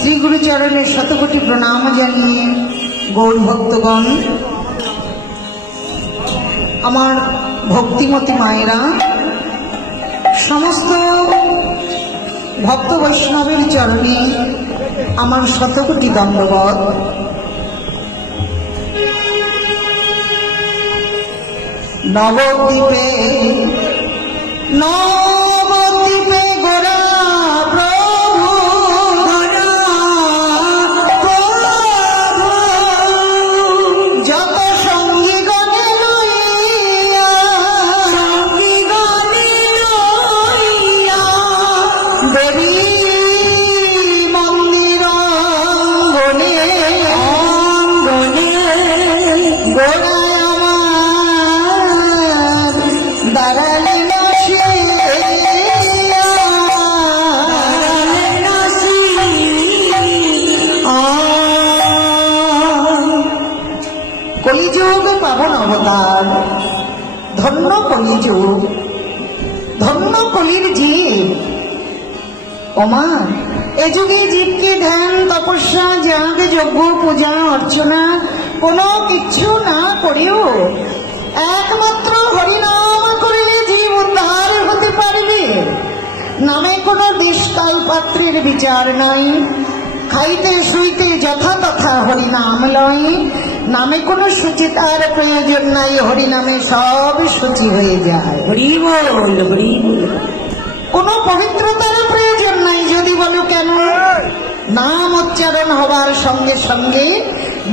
श्री गुरुचरणे शतकोटी प्रणाम जानिए गौर भक्तगण आमार भक्तिमती मायेरा समस्त भक्त वैष्णवेर चरणे आमार शतकोटी दंडवत। नवद्वीपे नवद्वीपे गोरा कलिजुग पावन अवतार धन्य कलिजुग धन्य कलिर जीव ओमा ए जुगे जीव के ध्यान तपस्या याग यज्ञ पूजा अर्चना कोनो किच्छु ना करियो एकमात्र हरिनाम करिले जीव उद्धार होते पारबे। नामे कोनो दिष्टाल पात्रेर विचार नाई खाइते शुइते यथा तथा हरिनाम लय नामे कोनो शुचितार प्रयोजन नाई हरिनामे सब शुचि हये जाय। हरि बोल हरि बोल कोनो पवित्रतार प्रयोजन नाई यदि बोलो केन नाम उच्चारण हबार संगे संगे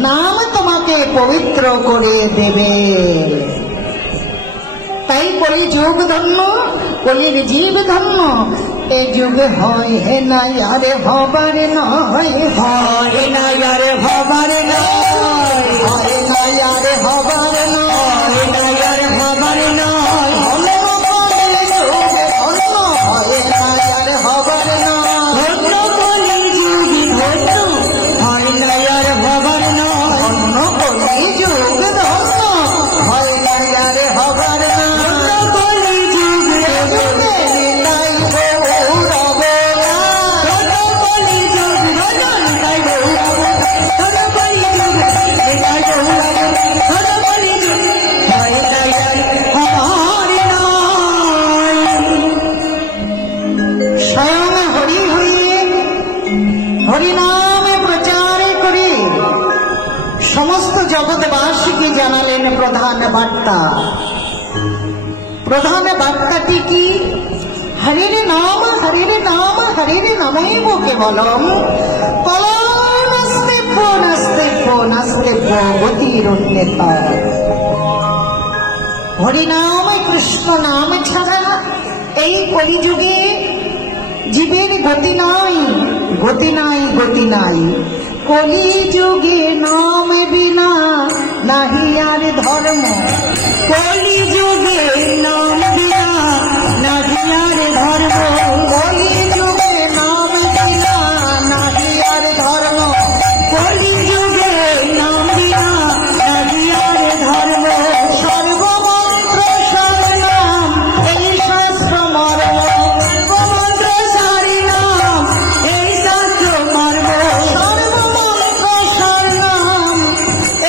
नाम तोमाके पवित्र करे देबे। ताई कलि जुग धन्य कलिर जीव धन्य ए जुग हय ना यारे हबार नय हय ना यारे हबार नय हय ना यारे हबार नय ना यारे हबार नय हले हबार जुग धन्य हय ना यारे हबार नय धन्य कलि जुग धन्य हय ना यारे हबार नय धन्य कलि जुग धन्य हय ना यारे हबार नय धन्य कलि जुग धन्य समस्त जगतवासी के जानालेन प्रधान बार्ता। प्रधान बार्ताटी की हरिर नाम नामैव केवलम नास्ते गतिरन्यथा। हरिनाम कृष्ण नाम छाड़ा এই কলিযুগে জীবের গতি নাই, গতি নাই, গতি নাই। কলি যুগে নাম বিনা নাহি আর ধর্ম, কলি যুগে নাম বিনা নাহি আর ধর্ম, কলি যুগে নাম বিনা নাহি আর ধর্ম, কলি যুগে নাম বিনা নাহি আর ধর্ম। সর্বমন্ত্র সর্বনাম এই শাস্ত্র মর্ম, সর্বমন্ত্র সর্বনাম এই শাস্ত্র মর্ম, সর্বমন্ত্র সর্বনাম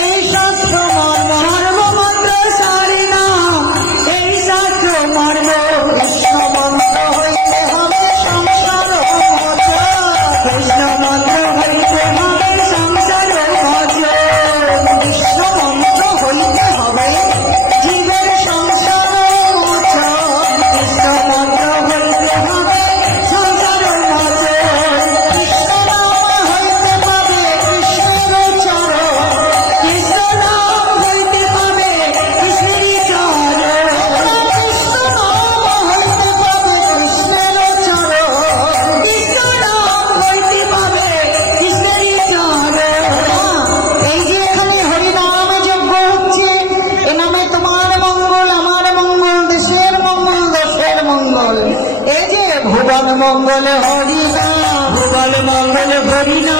এই শাস্ত্র মর্ম, সর্বমন্ত্র সর্বনাম এই শাস্ত্র মর্ম। কৃষ্ণ মন্ত্র হইতে হবে সংসার মোচন, কৃষ্ণ মন্ত্র হইতে হবে সংসার মোচন, কৃষ্ণ মন্ত্র হইতে হবে জীবের সংসার মোচন, কৃষ্ণ মন্ত্র হইতে হবে সংসার মোচন। কৃষ্ণ নাম হইতে পাবে কৃষ্ণের চরণ, কৃষ্ণ নাম হইতে পাবে কৃষ্ণেরই চরণ, কৃষ্ণ নাম হইতে পাবে কৃষ্ণের চরণ, কৃষ্ণ নাম হইতে পাবে কৃষ্ণেরই চরণ। এই যে এখানে হরিনাম যজ্ঞ হচ্ছে, এ নামে তোমার মঙ্গল, আমার মঙ্গল, দেশের মঙ্গল, দশের মঙ্গল। এই যে ভুবন মঙ্গল হরিনাম, ভুবন মঙ্গল হরিনাম,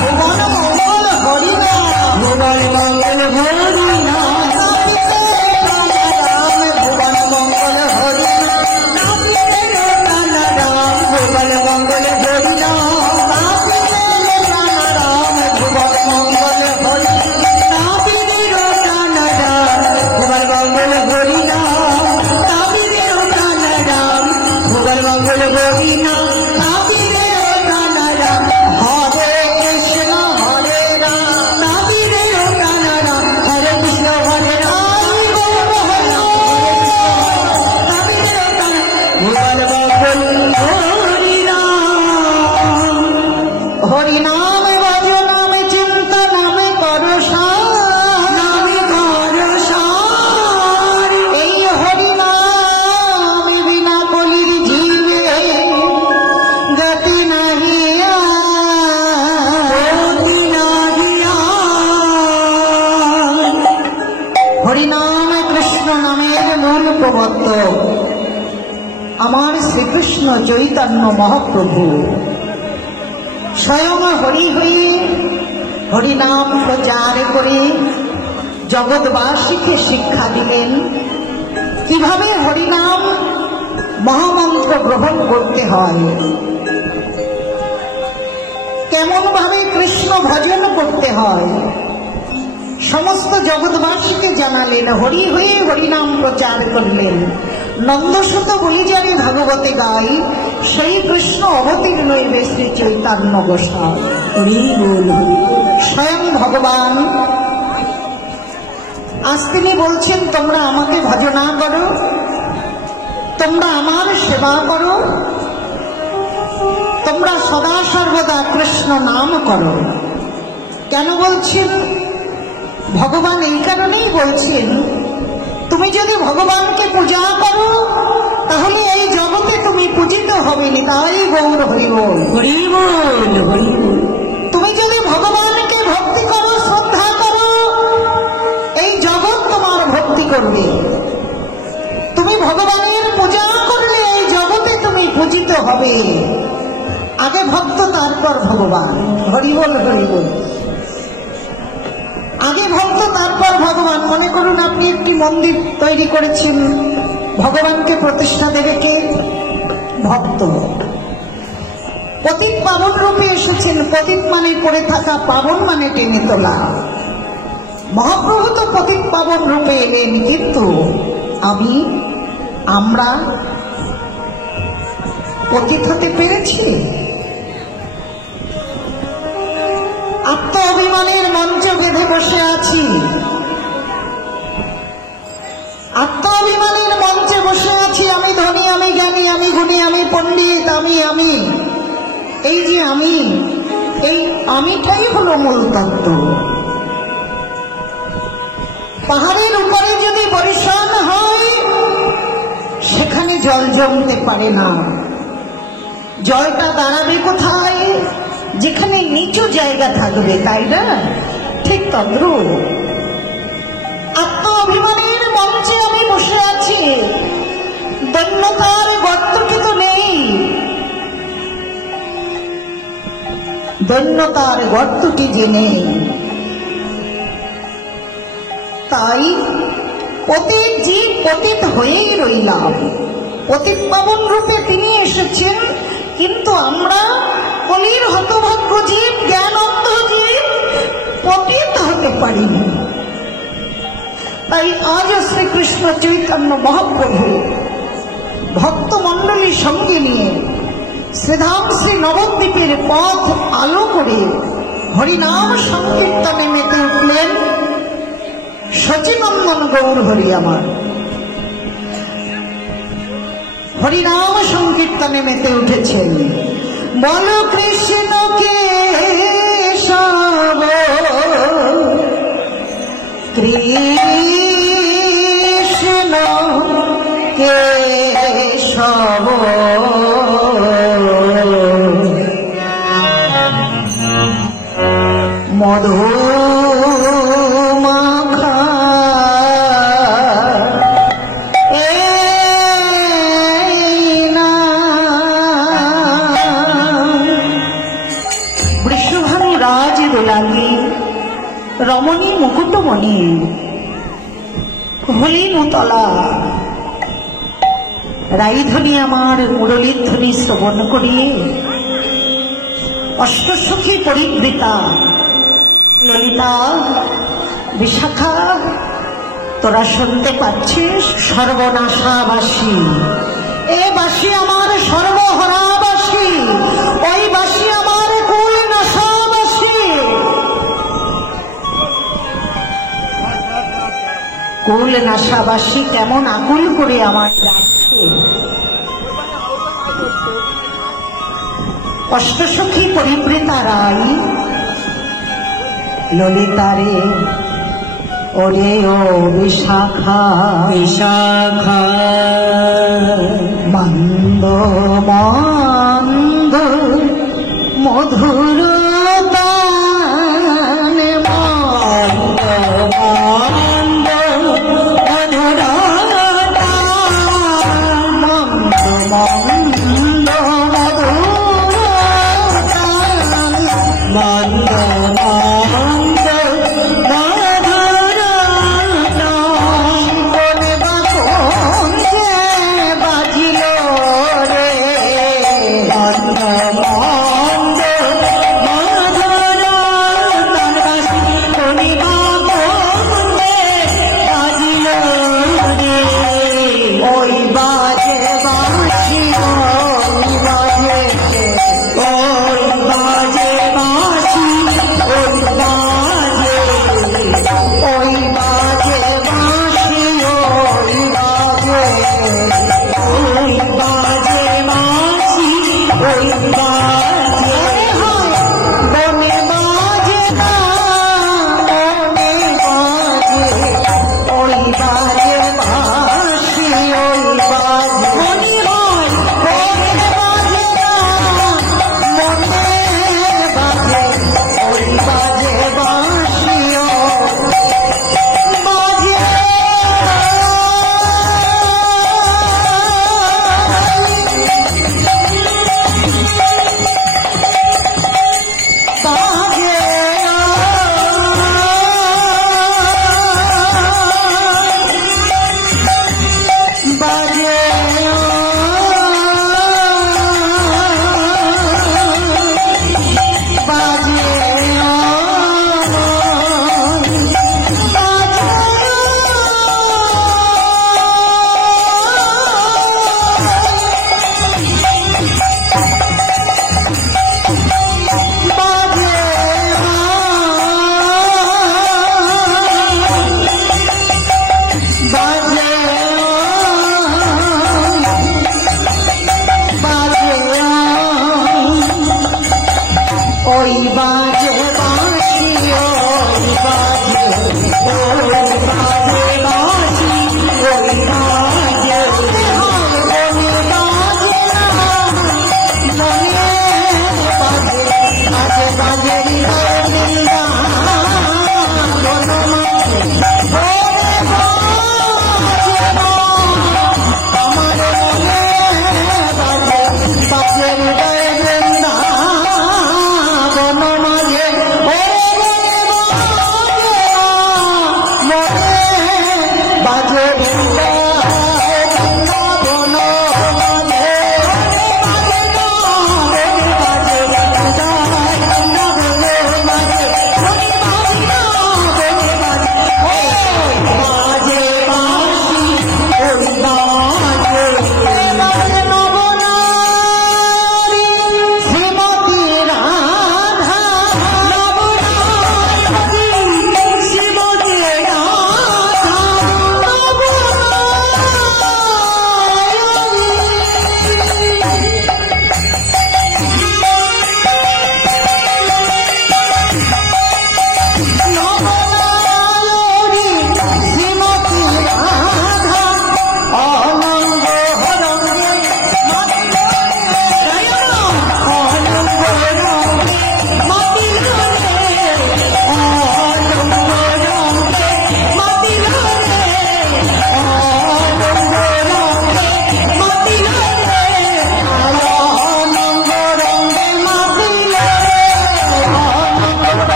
ভুবন মঙ্গল হরিনাম, ভুবন মঙ্গল হরিনাম। ভুবন মঙ্গল হরিনাম, ভুবন মঙ্গল হরিনাম, ভুবন মঙ্গল হরিনাম, ভুবন মঙ্গল হরিনাম, ভুবন মঙ্গল হরিনাম। হরে কৃষ্ণ হরে রাম, হরে কৃষ্ণ হরে রাম, ভুবন মঙ্গল হরিনাম। হরিনাম ভজ নামে চিন্তা নামে করো সার, নামে করো সার। এই হরিনাম বিনা কলির জীবে গতি নাহি আর, গতি নাহি আর। হরিনাম কৃষ্ণ নামের মূল প্রবর্তক আমার শ্রীকৃষ্ণ চৈতন্য মহাপ্রভু স্বয়ং হরি হয়ে হরিনাম প্রচার করে জগৎবাসীকে শিক্ষা দিলেন কিভাবে হরিনাম মহামন্ত্র গ্রহণ করতে হয়, কেমন ভাবে কৃষ্ণ ভজন করতে হয়, সমস্ত জগৎবাসীকে জানালেন। হরি হয়ে হরিনাম প্রচার করলেন। নন্দসুত বলিজারি ভাগবতে গাই, সেই কৃষ্ণ অবতীর্ণ হইবে শ্রী চৈতন্য গোসাই। স্বয়ং ভগবান আজ তিনি বলছেন, তোমরা আমাকে ভজনা করো, তোমরা আমার সেবা করো, তোমরা সদা সর্বদা কৃষ্ণ নাম করো। কেন বলছেন? ভগবান এই কারণেই বলছেন, তুমি যদি ভগবানকে পূজা করো তাহলে এই জগতে তুমি পূজিত হবে না। তাই গৌর হরিবোল, হরিবোল, হরিবোল। তুমি যদি ভগবানকে ভক্তি করো, শ্রদ্ধা করো, এই জগৎ তোমার ভক্তি করবে। তুমি ভগবানের পূজা করলে এই জগতে তুমি পূজিত হবে। আগে ভক্ত, তারপর ভগবান। হরিবোল, হরিবোল। আগে ভক্ত, তারপর ভগবান। মনে করুন আপনি একটি মন্দির তৈরি করেছেন, ভগবানকে প্রতিষ্ঠা দেবে কে? ভক্ত। পতিত পাবন রূপে এসেছেন। পতিত মানে পড়ে থাকা, পাবন মানে টেনে তোলা। মহাপ্রভু তো পতিত পাবন রূপে এলেন, কিন্তু আমরা পতিত হতে পেরেছি? আত্ম অভিমানের মঞ্চ বেঁধে বসে আছি, আত্ম অভিমানের মঞ্চে বসে আছি। আমি ধনী, আমি জ্ঞানী, আমি গুণী, আমি পণ্ডিত, আমি। এই যে এই আমিটাই হলো মূল তত্ত্ব। পাহাড়ের উপরে যদি বর্ষণ হয় সেখানে জল জমতে পারে না। জয়টা দাঁড়াবে কোথায়? যেখানে নিচু জায়গা থাকবে, তাই না? ঠিক তদ্রূপ আত্ম অভিমানের মঞ্চে আমি বসে আছি, দৈন্যতার গর্তটি তো নেই, দৈন্যতার গর্তটি যে নেই, তাই পতিত জীব পতিত হয়েই রইলাম। পতিত পাবন রূপে তিনি এসেছেন, কিন্তু আমরা কলির হতভাগ্য জীব, জ্ঞান অন্ধ জীব, পতিত হতে পারিনি। তাই আজ শ্রীকৃষ্ণ চৈতন্য মহাপ্রভু ভক্ত মণ্ডলীর সঙ্গে নিয়ে শ্রীধাম শ্রী নবদ্বীপের পথ আলো করে হরিনাম সংকীর্তনে মেতে উঠলেন। সচিনন্দন গৌর হরি আমার হরিনাম সংকীর্তনে মেতে উঠেছেন। বল কৃষ্ণ কেশব কৃষ্ণ কেশব মধু রমণী মুকুটমণি হলি মুতলা রাইধ্বনি আমার মুরলীর ধ্বনি শ্রবণ করিয়ে অষ্টসখী পরিবৃতা ললিতা বিশাখা, তোরা শুনতে পাচ্ছিস? সর্বনাশাবাসী, এ বাসী আমার সর্বহরাবাসী, ওই বাসী আমার কুল নাশাবাসী। কুল নাশাবাসী কেমন আকুল করে আমার ডাকছে। অষ্টসখী পরিবৃতা রাই ললিতারে ওরে ও বিশাখা বিশাখা মন্দ মন্দ মধুর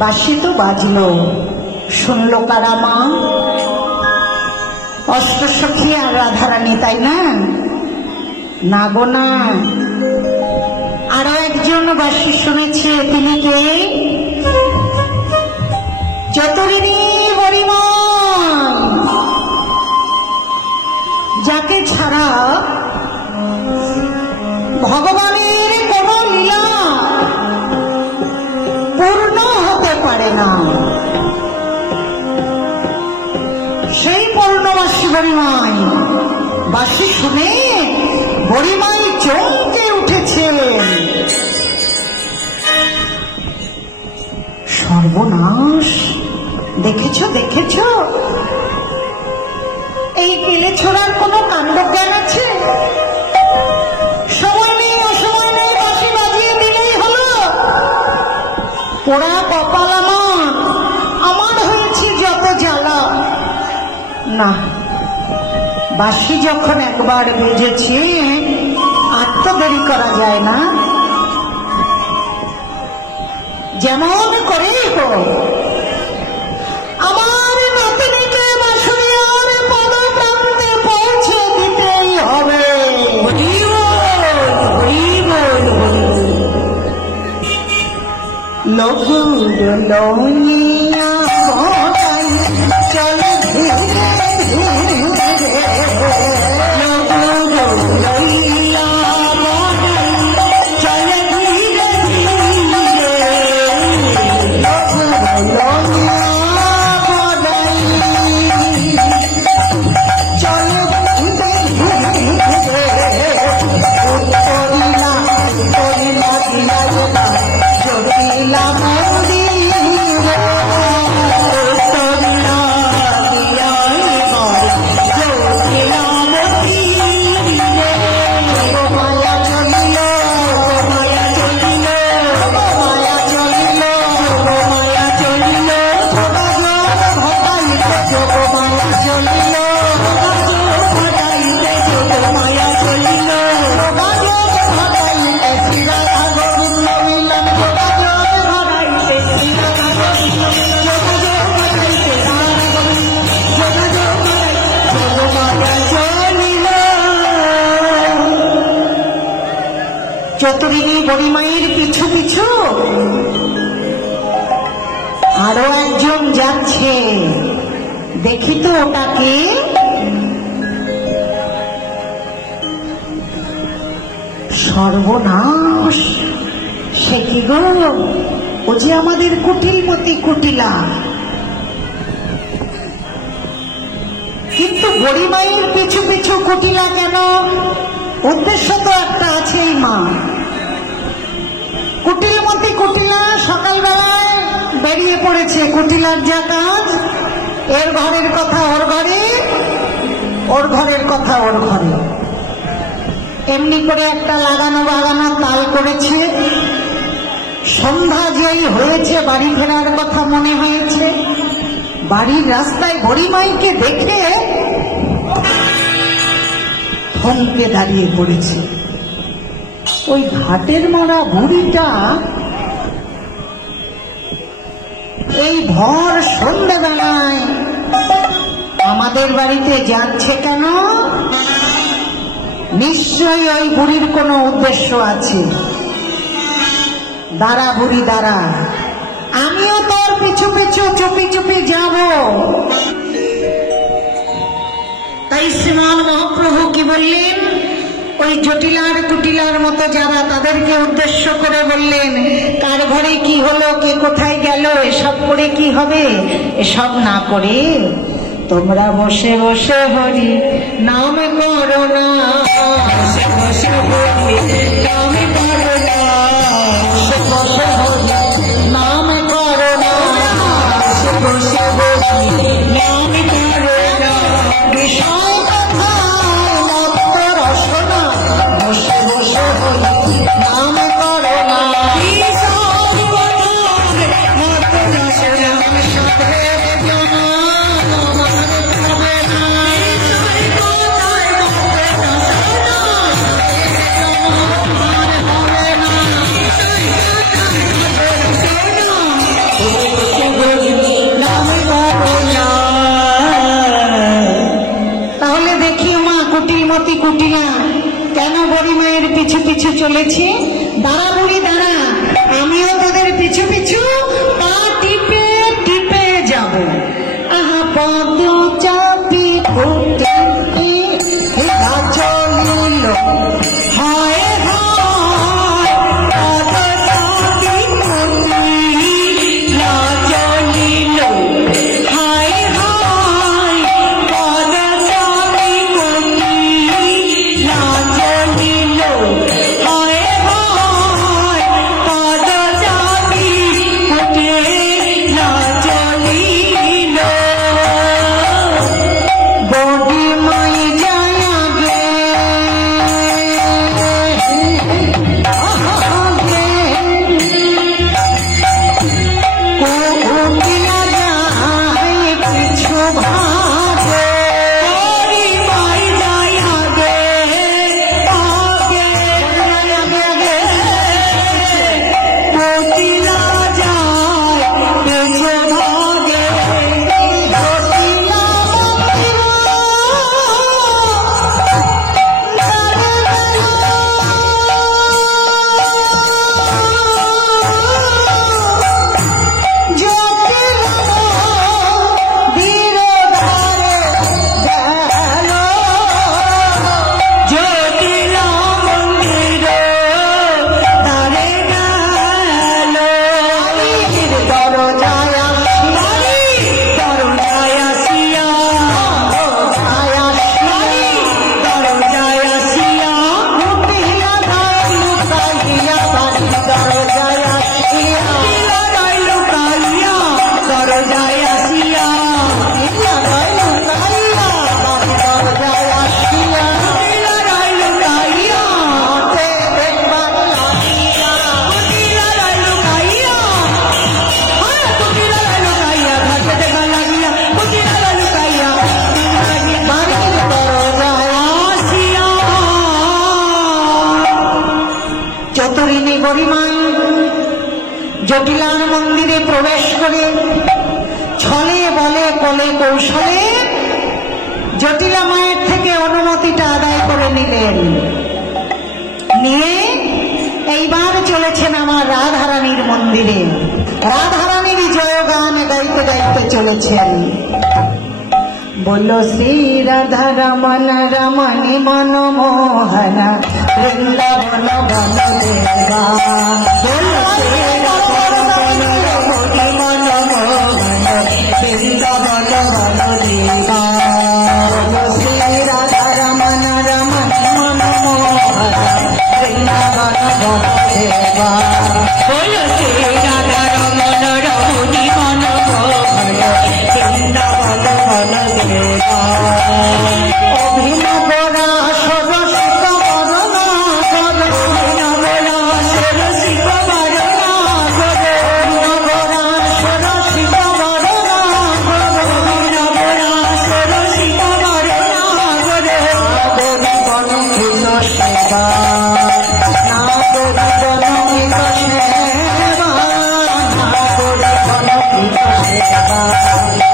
বাঁশি তো বাজলো, শুনলো কারা মা? অষ্টসখী আর রাধারানী, তাই না? না গো না, আরো একজন বাঁশি শুনেছে। তিনি কে? চতুরিনী বড়িমা, যাকে ছাড়া ভগবানের কোন লীলা পূর্ণ হতে পারে না। সেই পূর্ণবাসী বড়িমাই বাঁশি শুনে বড়িমাই চমকে উঠেছে। সর্বনাশ! দেখেছ দেখেছ, এই পেলে ছোড়ার কোনো কাণ্ড জ্ঞান আছে? সময় নেই, অসময় নেই, বাঁশি বাজিয়ে দিলেই হলো। পোড়া কপাল আমার হয়েছে যত জ্বালা। না, বাঁশি যখন একবার বেজেছে আর তো দেরি করা যায় না। যেমন করেই হোক আমার নাতিনিকে বাঁশুড়িয়ার পদপ্রান্তে পৌঁছে দিতেই হবে। লঘুর লইয়া চল ধীরে ধীরে, লঘুর লইয়া চল ধীরে ধীরে, লঘুর লইয়া চল ধীরে ধীরে, উত্তরিলা উত্তরিলা দিলা জটিলা মন্দির, উত্তরিলা দিলা জটিলা মন্দির, মায়া চলিল মায়া চলিল মায়া চলিল মায়া চলিল, ঘটাইতে যোগ মায়া চলিল, ঘটাইতে যোগ মায়া চলিল, ঘটাইতে শ্রীরা গোবিন্দ মিলন, চতুরিনী বড়িমায়ের পিছু পিছু আরো একজন যাচ্ছে। দেখি তো ওটাকে। সর্বনাশ! সে কি গো, ও যে আমাদের কুটিলমতি কুটিলা। কিন্তু বড়িমায়ের পিছু পিছু কুটিলা কেন? উদ্দেশ্য তো একটা আছেই মা। কুটিলমতি কুটিলা সকালবেলায় বেরিয়ে পড়েছে। কুটিলার যা কাজ, এর ঘরের কথা ওর ঘরে, ওর ঘরের কথা ওর ঘরে, এমনি করে একটা লাগানো বাগানো তাল করেছে। সন্ধ্যা যেই হয়েছে বাড়ি ফেরার কথা মনে হয়েছে। বাড়ির রাস্তায় বড়িমাইকে দেখে থমকে দাঁড়িয়ে পড়েছে। ওই ঘাটের মারা বুড়িটা এই ভর সন্ধ্যাবেলায় আমাদের বাড়িতে যাচ্ছে কেন? নিশ্চয়ই ওই বুড়ির কোনো উদ্দেশ্য আছে। দাঁড়া বুড়ি দাঁড়া, আমিও তোর পিছু পিছু চুপি চুপি যাব। তাই শ্রীমান মহাপ্রভু কি বললেন? ওই জটিলার কুটিলার মতো যারা, তাদেরকে উদ্দেশ্য করে বললেন, কার ঘরে কি হলো, কে কোথায় গেল, এসব করে কি হবে? এসব না করে তোমরা বসে বসে হরি নাম করো না, বসে বসে হরি নাম করো না, বসে বসে হরি নাম করো না, বসে বসে হরি নাম করো না, বিষয় কথা মত রসনা, বসে বসে হরি নাম করো না, বিষয় কথা মত রসনা, সাধে জনা আমার পিছু পিছু চলেছি। দাঁড়া বুড়ি দাঁড়া, আমিও তোদের পিছু পিছু পা টিপে টিপে যাব। আহা পদ চাপি ফুটে চলিল, হায় হায় পদ চাপি ফুটিলা চলিল, হায় হায় পদ চাপি ফুটিলা চলিল, হায় হায় পদ চাপি ফুটিলা চলিল। বডি মাই যায় আগে কুকুরিয়া যায় কিছু ভাগে, বডি মাই যায় আগে আগে আগে আগে, কুকুরিয়া যায় কিছু ভাগে, চতুরিনী গরিমান জটিলার মন্দিরে প্রবেশ করে ছলে বলে কলে কৌশলে জটিলা মায়ের থেকে অনুমতিটা আদায় করে নিলেন। নিয়ে এইবার চলেছেন আমার রাধারানীর মন্দিরে। রাধারানীর জয়গান গাইতে গাইতে চলেছেন। बोलो श्री राधा रमन रमणी मनमोहन वृंदावन वन देवा, बोलो श्री राधा रमन रमणी मनमोहन वृंदावन वन देवा, बोलो श्री राधा रमन रमणी मनमोहन वृंदावन वन देवा, बोलो श्री राधा रमन रमणी मनमोहन वृंदावन वन देवा। অভিনবরা সরসিক বরণা কর, অভিনবরা সরসিক বরণা কর, অভিনবরা সরসিক বরণা কর, অভিনবরা সরসিক বরণা কর। করি বনমিত সেবা, না করি বনমিত সেবা, না করি বনমিত সেবা।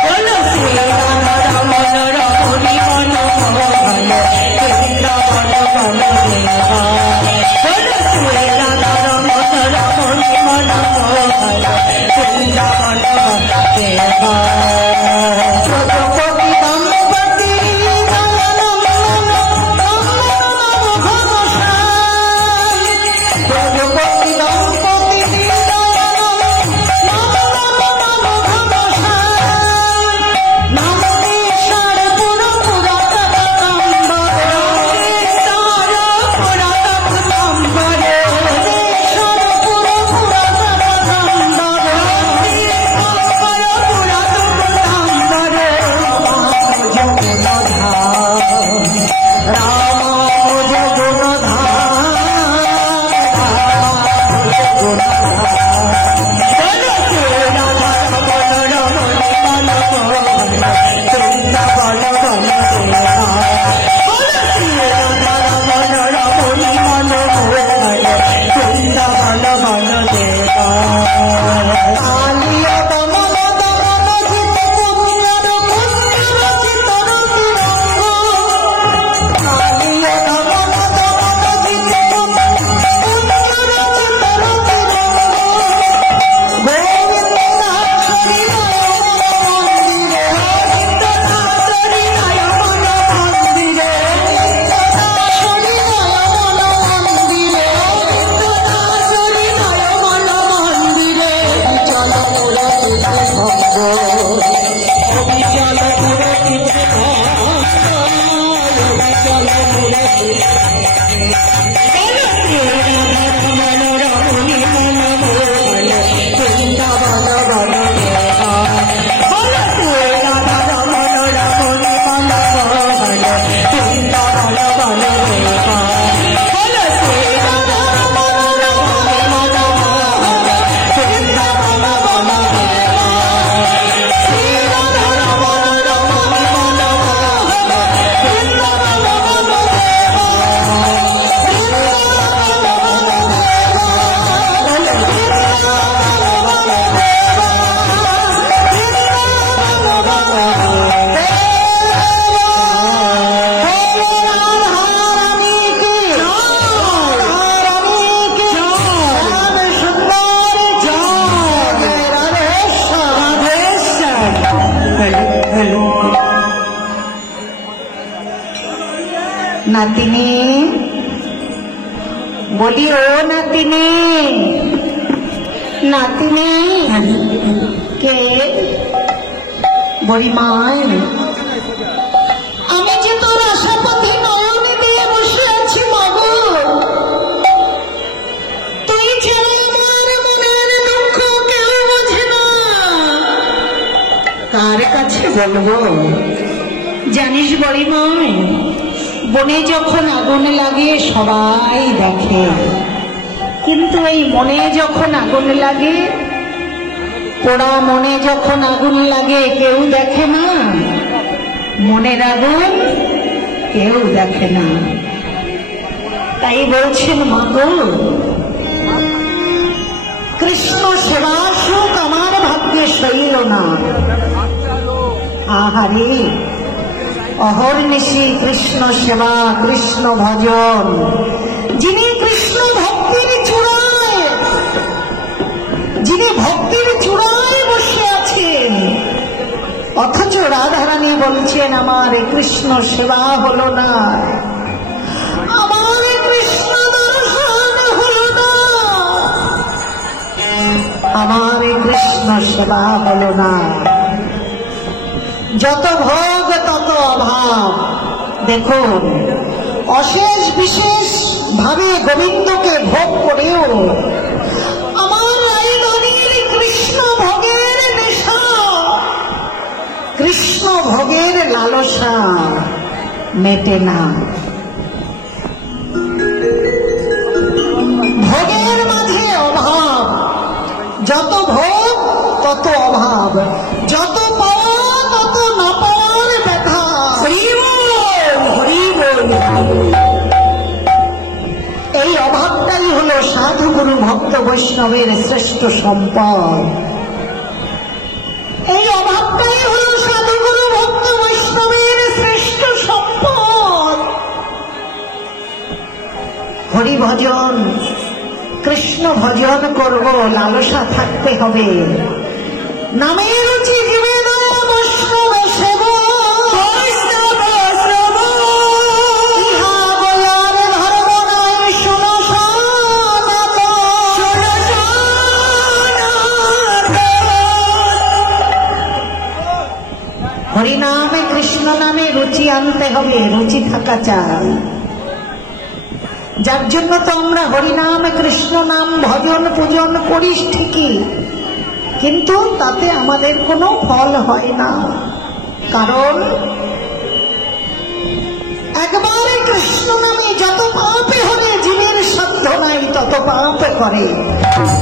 বলো শ্রী রাধা রমন রমণী মনোহর বৃন্দাবন বন দেবা, বলো শ্রী রাধা রমন রমণী মনোহর বৃন্দাবন বন দেবা। প্রজাপতি দম্পতি প্রজাপতি দম্পতি নামেশ্বর পুর পুরাতন नातिनी बोली, ओ नातिनी, नातिनी के বড়ি মাই, আমি যে তোর আশাপতি নয়ন দিয়ে বসে আছি মাগো, তুই ছেড়ে আমার মনের দুঃখ কেউ বোঝে না। কার কাছে বলবো জানিস বড়ি মাই, বনে যখন আগুন লাগে সবাই দেখে, কিন্তু এই মনে যখন আগুন লাগে, পোড়া মনে যখন আগুন লাগে কেউ দেখে না, মনের আগুন কেউ দেখে না। তাই বলছেন মাগো, কৃষ্ণ সেবা সুখ আমার ভাগ্যে সইল না। আহারে অহর্নিশি কৃষ্ণ সেবা কৃষ্ণ ভজন, যিনি কৃষ্ণ ভক্তির চূড়ায়, যিনি ভক্তির চূড়ায় বসে আছেন, অথচ রাধারানী বলছেন আমার কৃষ্ণ সেবা হলো না, আমার কৃষ্ণ দর্শন হলো না, আমার কৃষ্ণ সেবা হলো না। যত ভোগ তত অভাব। দেখুন, অশেষ বিশেষ ভাবে গোবিন্দকে ভোগ করেও আমার রায়দানির কৃষ্ণ ভোগের নেশা, কৃষ্ণ ভোগের লালসা মেটে না। ভোগের মাঝে অভাব, যত ভোগ তত অভাব, যত পাওয়া তত না পাওয়ার ব্যথা। এই অভাবটাই হলো সাধু গুরু ভক্ত বৈষ্ণবের শ্রেষ্ঠ সম্পদ। এই অভাবটাই হলো সাধু গুরু ভক্ত বৈষ্ণবের শ্রেষ্ঠ সম্পদ। হরি ভজন কৃষ্ণ ভজন করব, লালসা থাকতে হবে। নামের রুচি জীবে না বৈষ্ণব সেব, ইহা বলার ধর্ম নয় শুনো হরিনামে কৃষ্ণ নামে রুচি আনতে হবে, রুচি থাকা চাই। যার জন্য তো আমরা হরিনাম কৃষ্ণ নাম ভজন পূজন করিস ঠিকই, কিন্তু তাতে আমাদের কোনো ফল হয় না। কারণ একবার কৃষ্ণ নামে যত পাপে হবে জীবের সাধ্য নাই তত পাপে করে।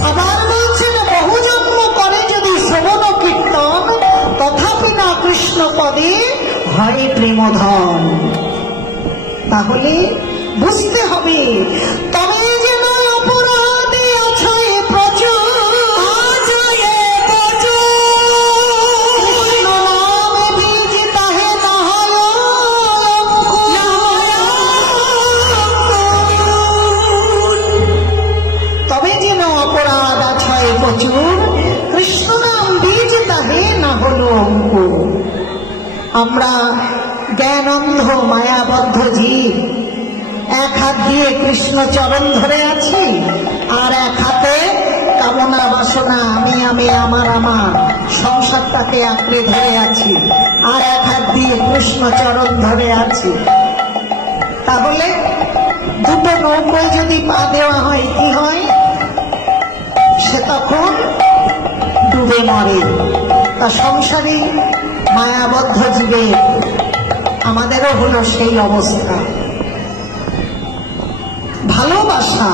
আবার বলছেন বহু জন্ম করে যদি শ্রবণ কীর্তন, তথাপি না কৃষ্ণ পদে হয় প্রেমধন। তাহলে বুঝতে হবে, তবে যেন অপরাধে আছে প্রচুর, কৃষ্ণ নামে বীজ তাহে না হয় অঙ্কুর। তবে যেন অপরাধ আছে প্রচুর, কৃষ্ণ নাম বীজ তাহে না হলো অঙ্কুর। আমরা জ্ঞান অন্ধ মায়াবদ্ধ জীব, এক হাত দিয়ে কৃষ্ণ চরণ ধরে আছি, আর এক হাতে কামনা বাসনা আমি আমি আমার আমার সংসারটাকে আঁকড়ে ধরে আছি, আর এক হাত দিয়ে কৃষ্ণ চরণ ধরে আছি। তাহলে দুটো নৌকোয় যদি পা দেওয়া হয় কি হয়? সে তখন ডুবে মরে। তা সংসারী মায়াবদ্ধ জীবে আমাদেরও হলো সেই অবস্থা। ভালোবাসা,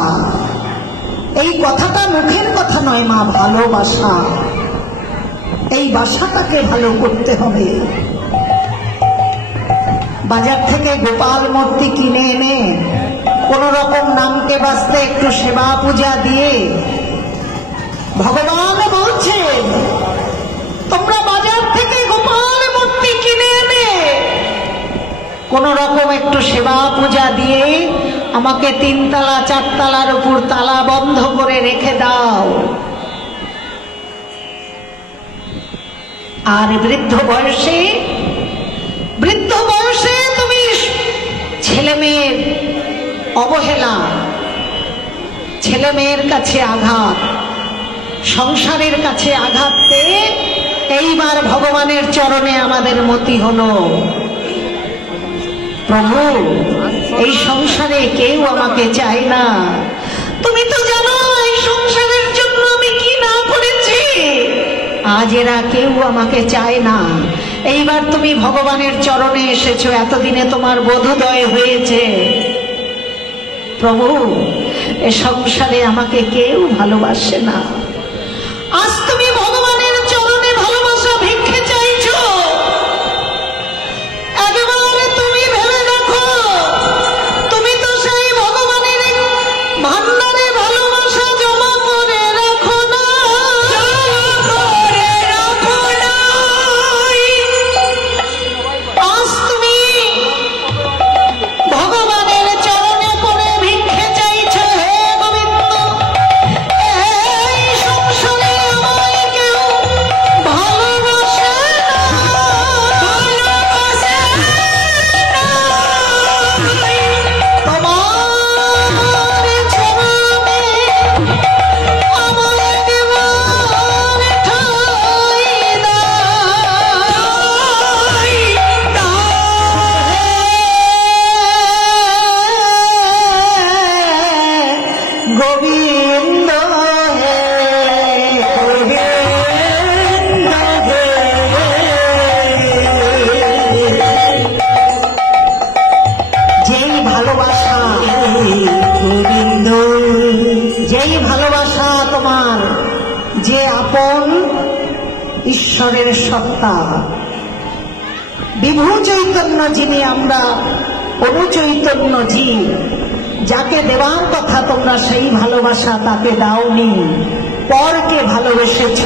এই কথাটা মুখের কথা নয় মা, ভালোবাসা, এই বাসাটাকে ভালো করতে হবে। বাজার থেকে গোপাল মূর্তি কিনে এনে কোন রকম নামকে বাঁচতে একটু সেবা পূজা দিয়ে ভগবান বলছেন, তোমরা বাজার থেকে গোপাল মূর্তি কিনে এনে কোন রকম একটু সেবা পূজা দিয়ে আমাকে 3 তলা 4 তলার উপর তালা বন্ধ করে রেখে দাও। আর বৃদ্ধ বয়সে তুমি ছেলে মেয়ের অবহেলা, ছেলে মেয়ের কাছে আঘাত, সংসারের কাছে আঘাত পেয়ে এইবার ভগবানের চরণে আমাদের মতি হলো, প্রভু এই সংসারে কেউ আমাকে চায় না, তুমি তো জানো এই সংসারের জন্য আমি কি না করেছি, আজ এরা কেউ আমাকে চায় না। এইবার তুমি ভগবানের চরণে এসেছো, এতদিনে তোমার বোধোদয় হয়েছে, প্রভু এ সংসারে আমাকে কেউ ভালোবাসে না, আজ তুমি ভগবানের চরণে ভালোবাসা ভিক্ষে চাইছো। একবারে তুমি ভেবে দেখো, তুমি তো সেই ভগবানের ভান্ডারে ভালোবাসা জমা করে রাখো না, আজ তুমি ভগবানের চরণে পড়ে ভিক্ষে চাইছো, হে গোবিন্দ এই সংসারে আমায় কেউ ভালোবাসে না, তোমার চরণে আমায় দেওয়ার ঠাঁই গোবিন্দ হে, গোবিন্দ হে। যেই ভালোবাসা গোবিন্দ, যেই ভালোবাসা তোমার, যে আপন ঈশ্বরের সত্তা, বিভু চৈতন্য যিনি, আমরা অনুচৈতন্য জীব, যাকে দেওয়ার কথা তোমরা সেই ভালোবাসা তাকে দাওনি, পরকে ভালোবেসেছ।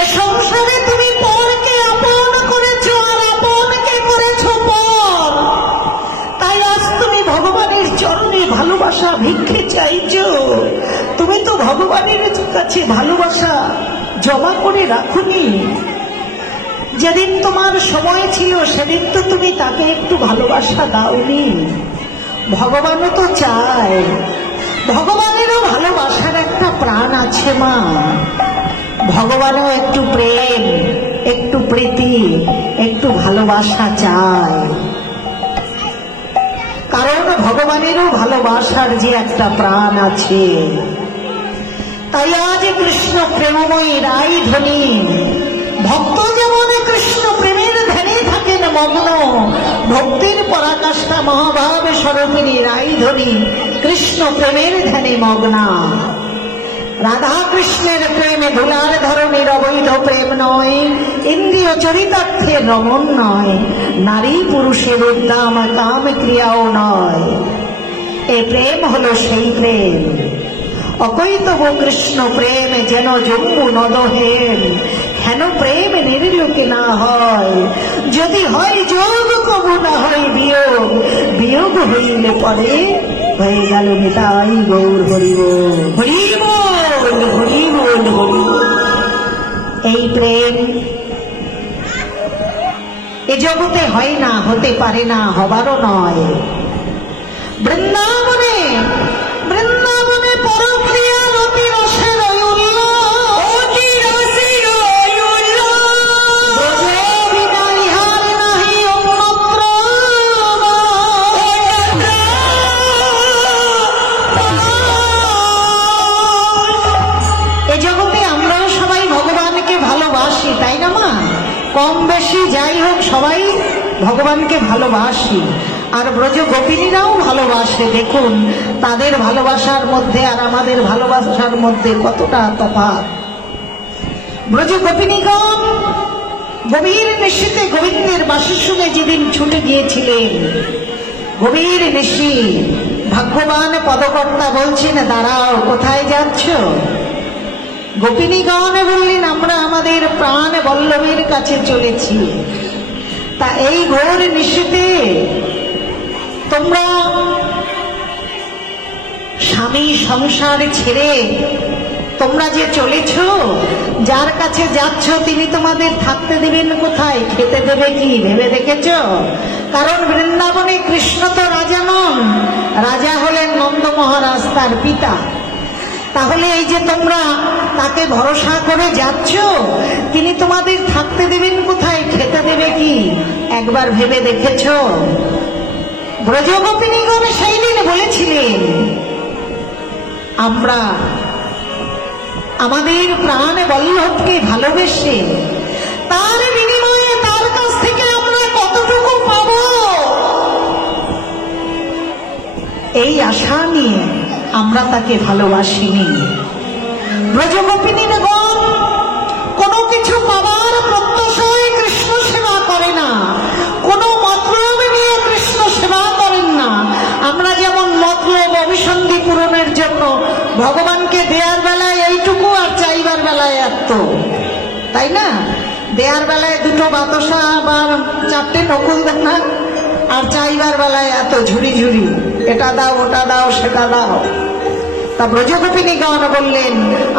এ সংসারে তুমি পরকে আপন করেছ, আর আপনকে করেছ পর, তাই আজ তুমি ভগবানের চরণে ভালোবাসা ভিক্ষে চাইছ। তুমি তো ভগবানের কাছে ভালোবাসা জমা করে রাখুনি, যেদিন তোমার সময় ছিল সেদিন তো তুমি তাকে একটু ভালোবাসা দাওনি। ভগবানও তো চায়, ভগবানেরও ভালোবাসার একটা প্রাণ আছে মা, ভগবানও একটু প্রেম, একটু প্রীতি, একটু ভালোবাসা চায়, কারণ ভগবানেরও ভালোবাসার যে একটা প্রাণ আছে। তাই আজ কৃষ্ণ প্রেমময়ী রাই ধ্বনি, ভক্ত যেমন কৃষ্ণ প্রেমের ধ্যানে থাকেন মগ্ন, ভক্তির পরাকাষ্ঠা মহাভাব স্বরূপিণী রাই ধ্বনি কৃষ্ণ প্রেমের ধ্যানে মগ্না। রাধা কৃষ্ণের প্রেমে ধুলার ধরনের অবৈধ প্রেম নয়, ইন্দ্রিয় চরিতার্থে রমণ নয়, নারী পুরুষের উদ্দাম কাম ক্রিয়াও নয়। এ প্রেম হলো সেই প্রেম, অকৈতব কৃষ্ণ প্রেম যেন জম্মু নদহেন, হেন প্রেম নির্লোকে না হয়, যদি হয় যোগ কবু না হয় বিয়োগ, বিয়োগ হইলে পরে হয়ে গেল নিতাই গৌর হরিবোল, হরিবোল, হরিবোল, হরিবোল। এই প্রেম এ জগতে হয় না, হতে পারে না, হবারও নয়। বৃন্দাবনে বৃন্দাবনে পরক্রিয়া অতি রসের বিনা ইহার নাহি অন্যত্র ভগবানকে ভালোবাসি, আর ব্রজ গোপিনীরাও ভালোবাসে। দেখুন তাদের ভালোবাসার মধ্যে আর আমাদের ভালোবাসার মধ্যে কতটা তফাৎ। ব্রজ গোপিনীগণ গভীর নিশীতে গোবিন্দের বাঁশি শুনে যেদিন ছুটে গিয়েছিলেন, গভীর নিশি ভাগ্যবান পদকর্তা বলছেন, দাঁড়াও, কোথায় যাচ্ছ? গোপিনীগণ বললেন, আমরা আমাদের প্রাণ বল্লভের কাছে চলেছি। তা এই ঘোর নিশীতে তোমরা স্বামী সংসার ছেড়ে তোমরা যে চলেছ, যার কাছে যাচ্ছ তিনি তোমাদের থাকতে দেবেন কোথায়, খেতে দেবে কি ভেবে দেখেছ? কারণ বৃন্দাবনে কৃষ্ণ তো রাজা নন, রাজা হলেন নন্দ মহারাজ, তার পিতা। তাহলে এই যে তোমরা তাকে ভরসা করে যাচ্ছ, তিনি তোমাদের থাকতে দেবেন কোথায়, খেতে দেবে কি একবার ভেবে দেখেছ? ব্রজগোপিনীগণ সেই দিন বলেছিলেন, আমরা আমাদের প্রাণ বল্লভকে ভালোবেসে তার বিনিময়ে তার কাছ থেকে আমরা কতটুকু পাব, এই আশা নিয়ে আমরা তাকে ভালোবাসিনি। ব্রজগোপিনীগণ কোনো কিছু পাবার প্রত্যাশায় কৃষ্ণ সেবা করে না, কোনো মতলব নিয়ে কৃষ্ণ সেবা করেন না। আমরা যেমন মতলব অভিসন্ধি পূরণের জন্য ভগবানকে দেয়ার বেলায় এইটুকু আর চাইবার বেলায় এত, তাই না? দেয়ার বেলায় দুটো বাতাসা বা চারটে নকুল দানা, আর চাইবার বেলায় এত ঝুড়ি ঝুড়ি, এটা দাও ওটা দাও সেটা দাও। তা ব্রজগোপিনীগণ বললেন,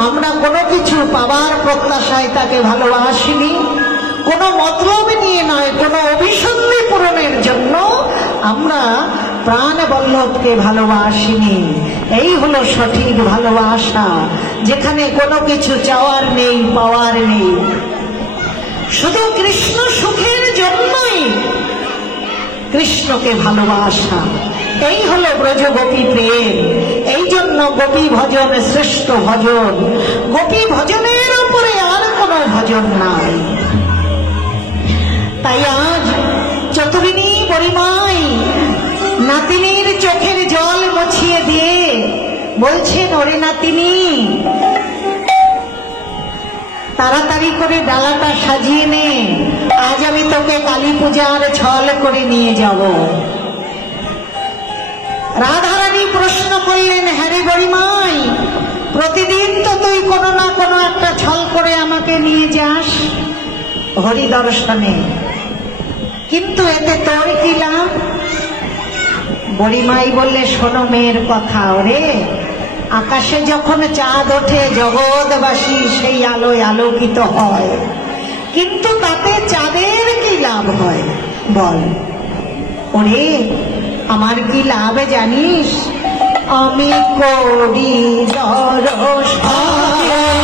আমরা কোনো কিছু পাবার প্রত্যাশায় তাকে ভালোবাসিনি, কোনো মতলব নিয়ে নয়, কোনো অভিসন্ধি পূরণের জন্য আমরা প্রাণ বল্লভকে ভালোবাসিনি। এই হলো সঠিক ভালোবাসা, যেখানে কোনো কিছু চাওয়ার নেই, পাওয়ার নেই, শুধু কৃষ্ণ সুখের জন্যই কৃষ্ণকে ভালোবাসা। এই হলো ব্রজগোপী প্রেম। এই জন্য গোপী ভজন শ্রেষ্ঠ ভজন, গোপী ভজনের উপরে আর কোনো ভজন নাই। তাই আজ চতুরিনী পরিমাই নাতিনীর চোখের জল মুছিয়ে দিয়ে বলছেন, ওরে নাতিনী, তাড়াতাড়ি করে ডালাটা সাজিয়ে নে, আজ আমি তোকে কালী পূজার ছল করে নিয়ে যাব। রাধারানী প্রশ্ন করলেন, হ্যাঁ রে বড়িমাই, প্রতিদিন তো তুই কোনো না কোনো একটা ছল করে আমাকে নিয়ে যাস হরি দর্শনে, কিন্তু এতে তোর কি লাভ? বড়িমাই বললে, শোনো মেয়ের কথা, ওরে আকাশে যখন চাঁদ ওঠে জগৎবাসী সেই আলোয় আলোকিত হয়, কিন্তু তাতে চাঁদের কি লাভ হয় বল? ওরে আমার কি লাভ জানিস? আমি করি দর্শন,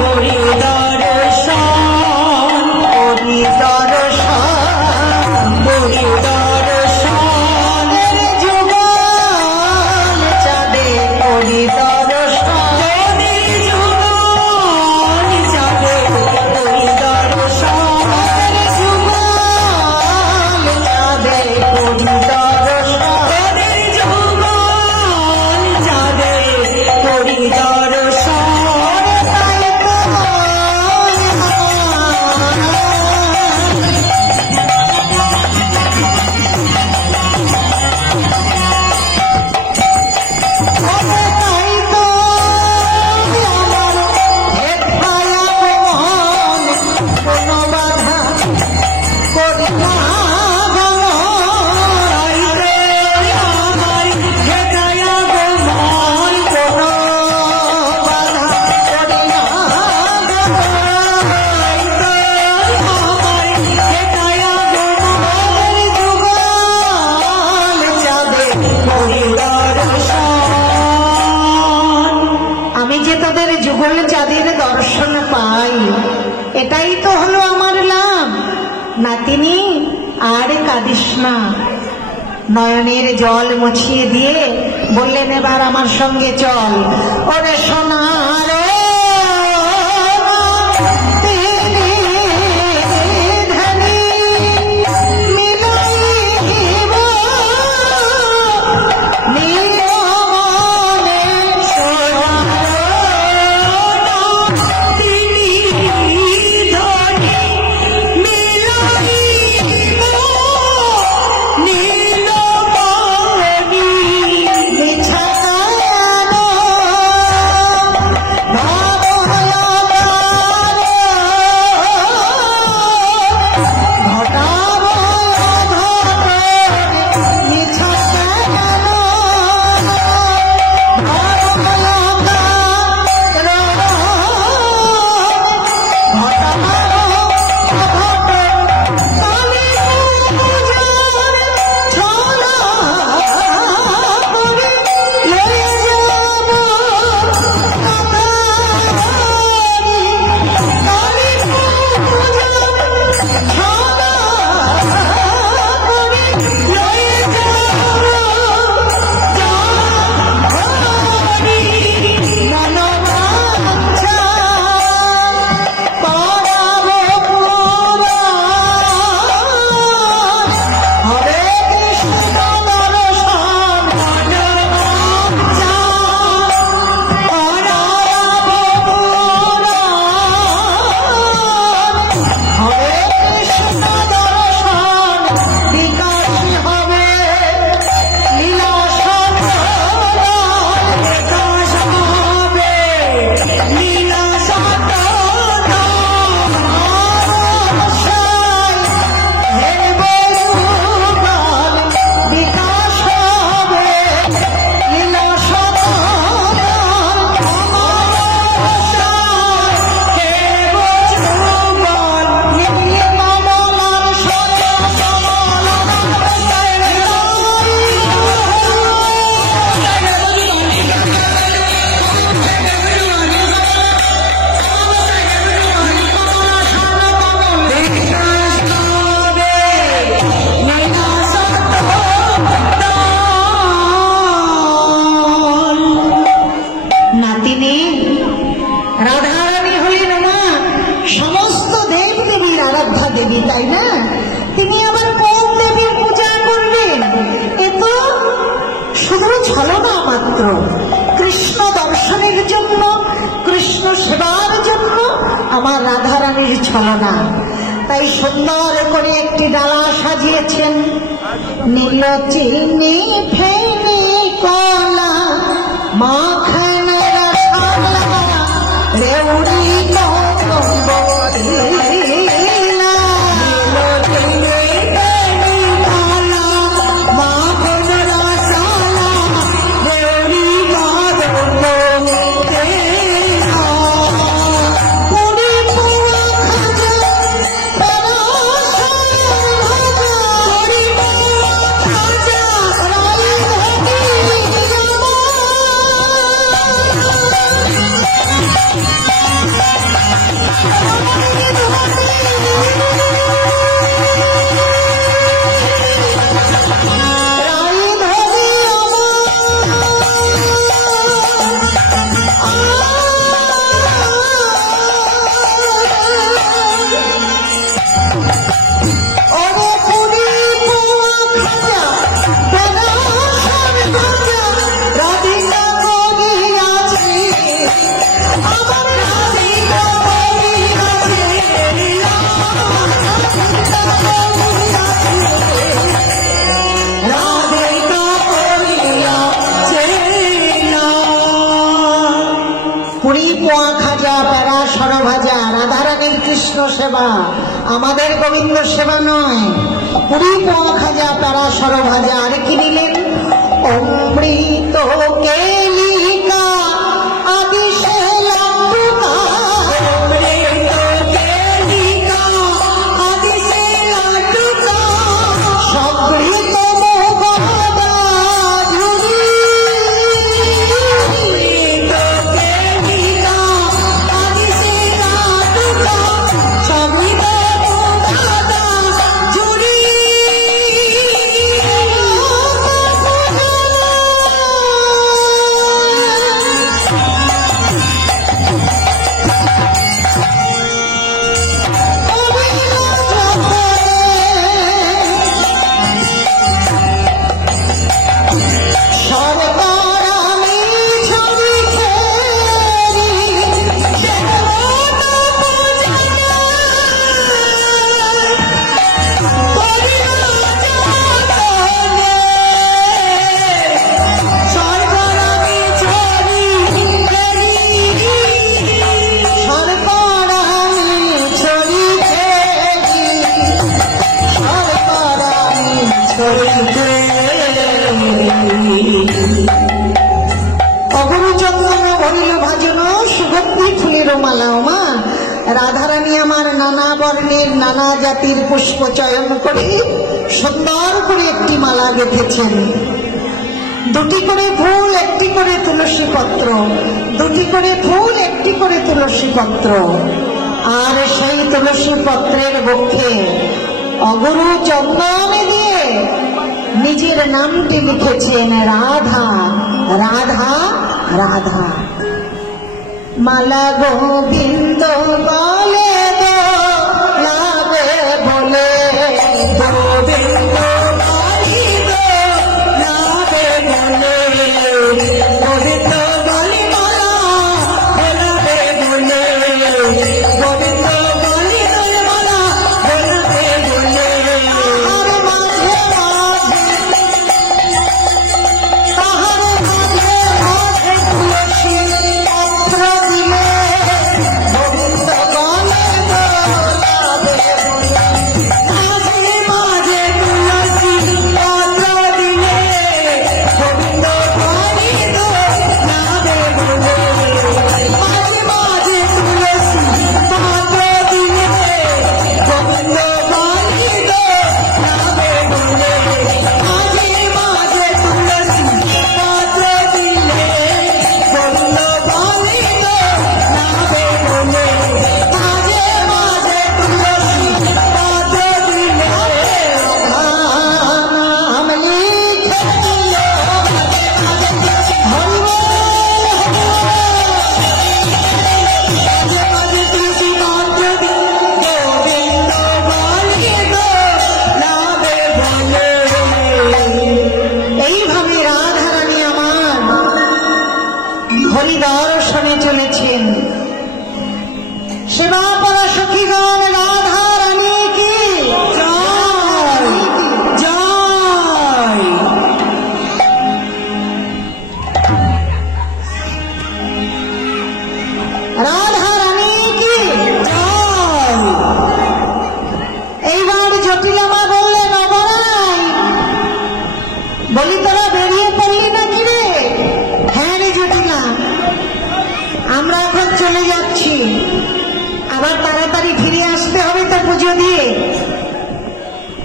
করি দর্শন, করি দর্শন, করি দর্শন, যুগল চাঁদে করি দর্শন, যুগল চাঁদে করি দর্শন, যুগল চাঁদে করি এটাই তো হলো আমার লাভ। নাতিনী আর কাঁদিস না, নয়নের জল মুছিয়ে দিয়ে বললেন, এবার আমার সঙ্গে চল। ওরে সোনার মিলা কৃষ্ণ দর্শনের জন্য, কৃষ্ণ সেবার জন্য আমার রাধারানীর ছলনা। তাই সুন্দর করে একটি ডালা সাজিয়েছেন, নীল চিনি ফেনি কলা মাখন রসগোল্লা রেউড়ি সেবা, আমাদের গোবিন্দ সেবা নয়। পুরী পোয়া খাজা প্যারা সরভাজা আর কি দিলেন? অমৃত কেলিকা আদি সেলাটুকা, অমৃত কেলিকা আদি সেলাটুকা সমৃত মোগদা ঝুরি, অমৃত কেলিকা আদি সেলাটুকা সমৃত মোগদা ঝুরি। রাধারানী আমার নানা বর্ণের নানা জাতির পুষ্প চয়ন করে সুন্দর করে একটি মালা গেঁথেছেন। দুটি করে ফুল, একটি করে তুলসী পত্র, দুটি করে ফুল, একটি করে তুলসী পত্র। আর সেই তুলসী পত্রের বক্ষে অগুরু চন্দন দিয়ে নিজের নামটি লিখেছেন, রাধা রাধা রাধা। মালা গোবিন্দ বলে দো লাবে বলে, গোবিন্দ বলি দো লাবে বলে, গোবিন্দ বলি মালা বলাবে বলে, গোবিন্দ বলি দোল মালা বলাবে বলে। আর মাঝে মাঝে তাহার মাঝে মাঝে তুলসী পত্র দিলে গোবিন্দ পরিদর্শনে চলেছেন। সেবা পরা সখীগণ রাধা রানী কি জয় জয়। রাধা রানী কি জয়। এইবার জটিলামা বললেন, অবরাই বলি তোরা বেরিয়ে পড়লি নাকি রে? হ্যাঁ রে জটিলা, আমরা এখন চলে যাচ্ছি, আবার তাড়াতাড়ি ফিরে আসতে হবে তো পুজো দিয়ে।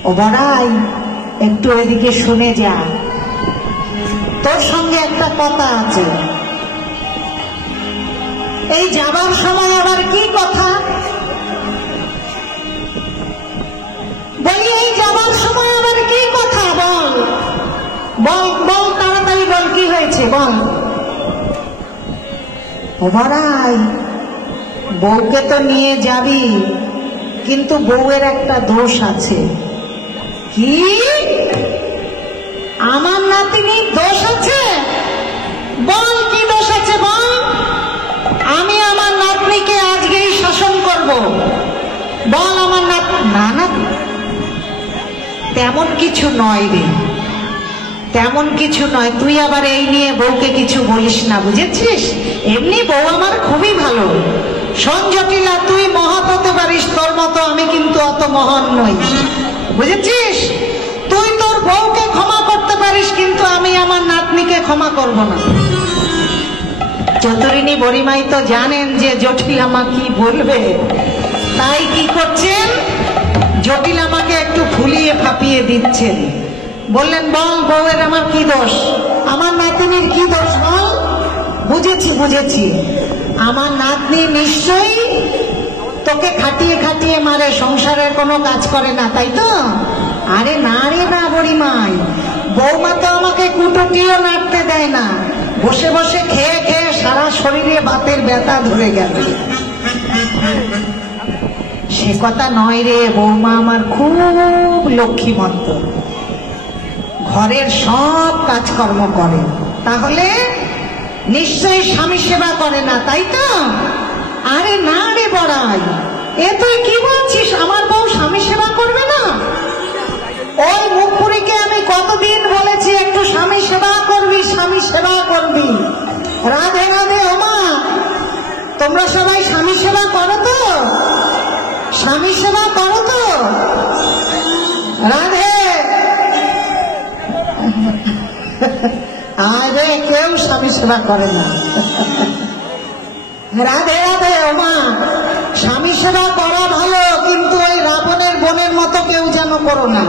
ও বড়াই, একটু এদিকে শুনে যা, তোর সঙ্গে একটা কথা আছে। এই যাবার সময় আবার কি কথা? বলি এই যাবার সময় আবার কি কথা? বল বল বল, তাড়াতাড়ি বল, কি হয়েছে বল। ও বড়াই, বউকে তো নিয়ে যাবি, কিন্তু বউয়ের একটা দোষ আছে। কি? আমার নাতিনির দোষ আছে? বল কি দোষ আছে বল। আমি আমার নাতনিকে আজকেই শাসন করব। বল আমার না না, তেমন কিছু নয় রে, তেমন কিছু নয়। তুই আবার এই নিয়ে বউকে কিছু বলিস না, বুঝেছিস? এমনি বউ আমার খুবই ভালো। শোন জটিলা, তুই মহৎ হতে পারিস, তোর মতো আমি কিন্তু অত মহান নই, বুঝেছিস? তুই তোর বউকে ক্ষমা করতে পারিস, কিন্তু আমি আমার নাতনিকে ক্ষমা করব না। চতুরিনী বড়িমাই তো জানেন যে জটিলামা কি বলবে, তাই কি করছেন, জটিলামাকে একটু ফুলিয়ে ফাঁপিয়ে দিচ্ছেন। বললেন, বল বউয়ের আমার কি দোষ? আমার নাতনির কি দোষ বল। বুঝেছি বুঝেছি, আমার নাতনি নিশ্চয়ই তোকে খাটিয়ে খাটিয়ে মারে, সংসারের কোনো কাজ করে না, তাই তো? আরে না রে না বড়িমাই, বৌমা তো আমাকে কুটুকিও নাড়তে দেয় না, বসে বসে খেয়ে খেয়ে সারা শরীরে বাতের ব্যথা ধরে গেল। সে কথা নয় রে, বৌমা আমার খুব লক্ষ্মীমন্ত, ঘরের সব কাজকর্ম করে। তাহলে নিশ্চয়ই স্বামী সেবা করে না, তাই তো? আরে না রে বড়াই, এ তুই কি বলছিস? আমার বউ স্বামী সেবা করবে না? ওই মুখপুরীকে আমি কতদিন বলেছি একটু স্বামী সেবা করবি, স্বামী সেবা করবি। রাধে রাধে। ওমা, তোমরা সবাই স্বামী সেবা করো তো? স্বামী সেবা করো তো? রাধে। আরে কেউ স্বামী সেবা করে না। রাধে রাধে। ওমা, স্বামী সেবা করা ভালো, কিন্তু ওই রাবণের বোনের মতো কেউ যেন করো না।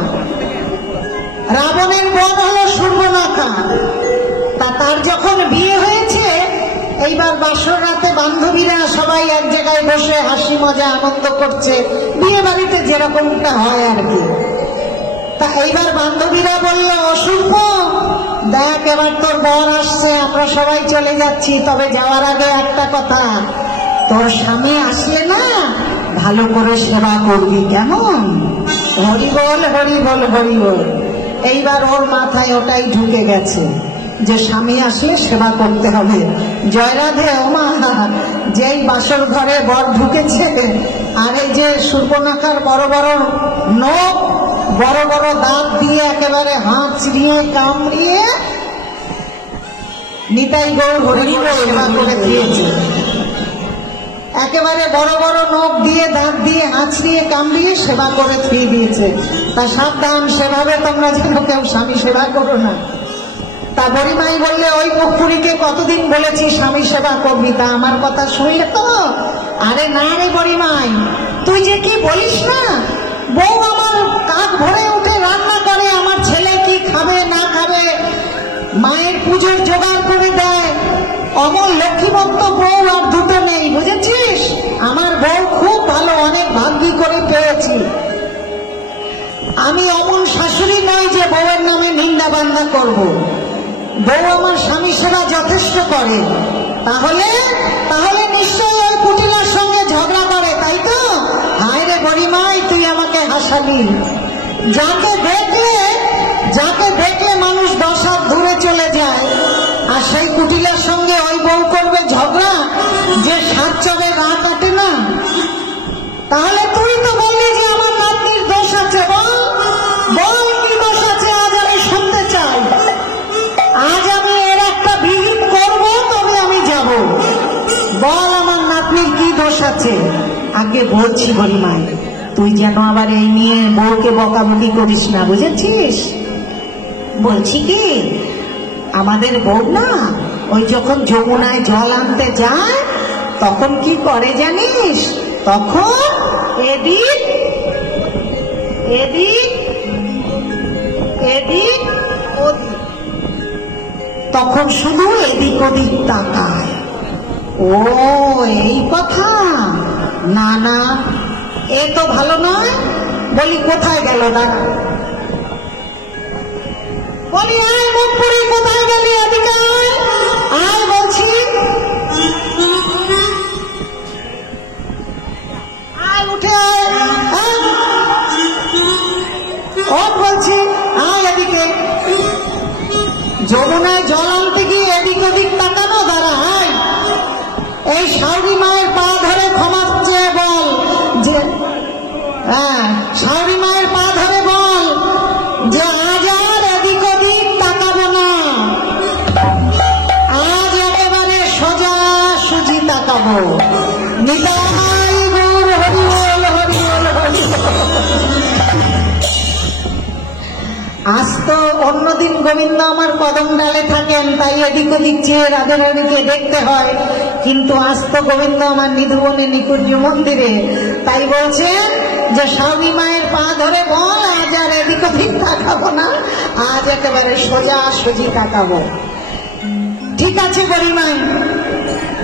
রাবণের বোন হলো সুর্পনখা, তার যখন বিয়ে হয়েছে, এইবার বাসর রাতে বান্ধবীরা সবাই এক জায়গায় বসে হাসি মজা আনন্দ করছে, বিয়ে বাড়িতে যেরকমটা হয় আর কি। তা এইবার বান্ধবীরা বলল, অশুভ দেখ, এবার তোর বর আসছে, আমরা সবাই চলে যাচ্ছি, তবে যাওয়ার আগে একটা কথা, তোর স্বামী আসলে না ভালো করে সেবা করবি, কেমন? হরি বল হরি বল হরি বল। এইবার ওর মাথায় ওটাই ঢুকে গেছে যে স্বামী আসলে সেবা করতে হবে। জয় রাধে। ওমা, যেই বাসর ঘরে বর ঢুকেছে, আর এই যে সুর্পনখার বড় বড় নখ, বড় বড় দাঁত দিয়ে একেবারে হাত চিরিয়ে কামড়িয়ে নিতাই গৌর হরি বল সেবা করে দিয়েছে। একেবারে বড় বড় নখ দিয়ে দাঁত দিয়ে হাঁচড়িয়ে কামড়িয়ে সেবা করে থুয়ে দিয়েছে। তা সাবধান, সেভাবে তোমরা যেন কেউ স্বামী সেবা করো না। তা বড়িমাই বললে, ওই মুখপুরীকে কতদিন বলেছি স্বামী সেবা করবি, তা আমার কথা শুনলে তো? আরে না রে বড়িমাই, তুই যে কি বলিস না, বউ আমার কাক ভরে উঠে রান্না করে, আমার ছেলে কি খাবে না খাবে মায়ের পুজোর জোগাড় করে দেয়। অমল লক্ষ্মীবন্ত বউ আর দুটো নেই, বুঝেছিস? আমার বউ খুব ভালো, অনেক ভাগ্যি করে পেয়েছি। আমি অমন শাশুড়ি নই যে বউয়ের নামে নিন্দা বান্দা করব। বউ আমার স্বামী সেবা যথেষ্ট করে। তাহলে তাহলে নিশ্চয়ই ওই কুটিলার সঙ্গে ঝগড়া করে, তাই তো? হায় রে বড়িমাই, তুই আমাকে হাসালি। যাকে দেখলে মানুষ 10 হাত দূরে চলে যায়, আর সেই কুটিলার সঙ্গে ওই বউ করবে তাহলে তুই তো বললি যে আমার নাতনির দোষ আছে, বল বল কি দোষ আছে, আজ আমি শুনতে চাই। আজ আমি এর একটা বিহিত করব, তবে আমি যাব। বল আমার নাতনির কি দোষ আছে। আগে বলছি গরিমাই, তুই যেন আবার এই নিয়ে বউকে বকাবকি করিস না, বুঝেছিস? বলছি কি, আমাদের বউ না ওই যখন যমুনায় জল আনতে যায় তখন কি করে জানিস? তখন এদিক এদিক এদিক ওদিক, তখন শুধু এদিক ওদিক তাকায়। ও এই কথা, না না এ তো ভালো নয়। বলি কোথায় গেল দাদা, বলি আয় মুখ পুরি, কোথায় গেলি? এদিকে আয় বলছি, আয় উঠে আয়, বলছি আয় এদিকে। যমুনায় জল আনতে গিয়ে এদিক ওদিক তাকানো, দাঁড়া আয়। এই শাওরি মায়ের পা ধরে ক্ষমা চেয়ে বল যে, হ্যাঁ শাওরি মায়ের পা ধরে বল যে আজ আর এদিক ওদিক তাকাবো না, আজ একেবারে সোজা সুজি তাকাবো। নিতাই গৌর হরি বল, হরি বল, হরি বল। আজ তো অন্যদিন গোবিন্দ আমার কদম ডালে থাকেন, তাই এদিক ওদিক চেয়ে রাধারানীকে দেখতে হয়, কিন্তু আজ তো গোবিন্দ আমার নিধুবনে নিকুঞ্জ মন্দিরে, তাই বলছেন যে শাওরি মায়ের পা ধরে বল আজ আর এদিক ওদিক তাকাবো না, আজ একেবারে সোজা সুজি তাকাবো। ঠিক আছে গরিমাই,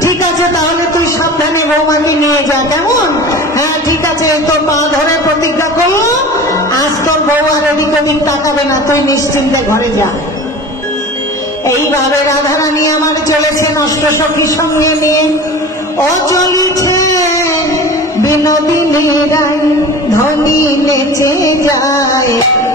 ঠিক আছে, তাহলে তুই সাবধানে বৌমাকে নিয়ে যা, কেমন? হ্যাঁ ঠিক আছে, তোর পা ধরে প্রতিজ্ঞা করলো আজ তোর বউ আর এদিক ওদিক তাকাবে না, তুই নিশ্চিন্তে ঘরে যা। এইভাবে রাধারানী আমার চলেছে নষ্ট সখী সঙ্গে নিয়ে, ও চলিছে বিনোদিনী রায়, ধনী নেচে যায়।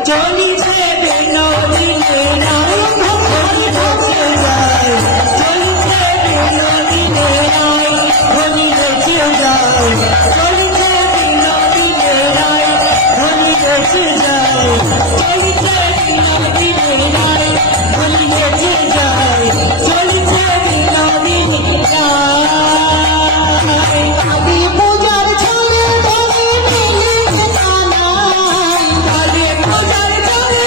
চলিছে বিনোদিনী রায়, ধনী নেচে যায়। চলিছে বিনোদিনী রায়, ধনী নেচে যায়। চলিছে বিনোদিনী রায়, ধনী নেচে যায়। চলিছে বিনোদিনী রায়, ধনী নেচে যায়। চলিছে বিনোদিনী রায়। কালী পূজার ছলে ধনী মিলে জানাই, কালী পূজার ছলে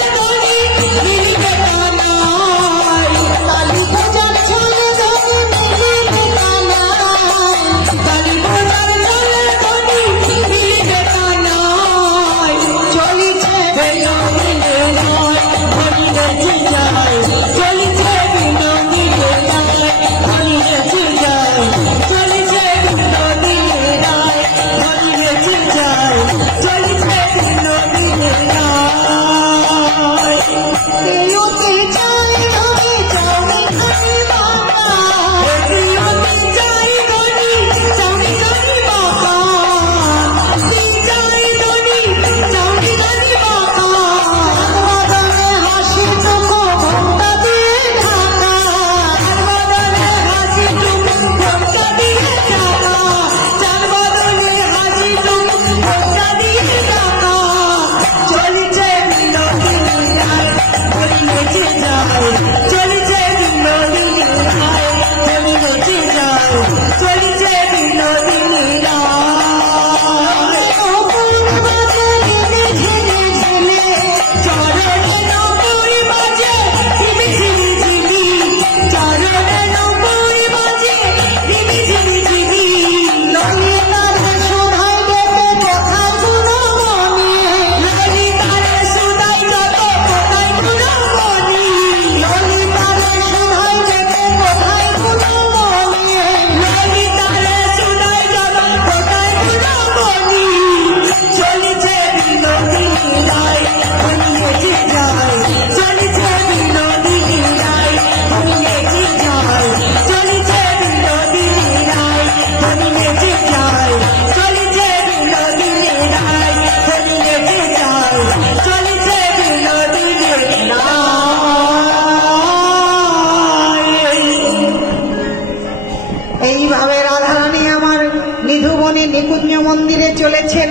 নিকুঞ্জ মন্দিরে চলেছেন।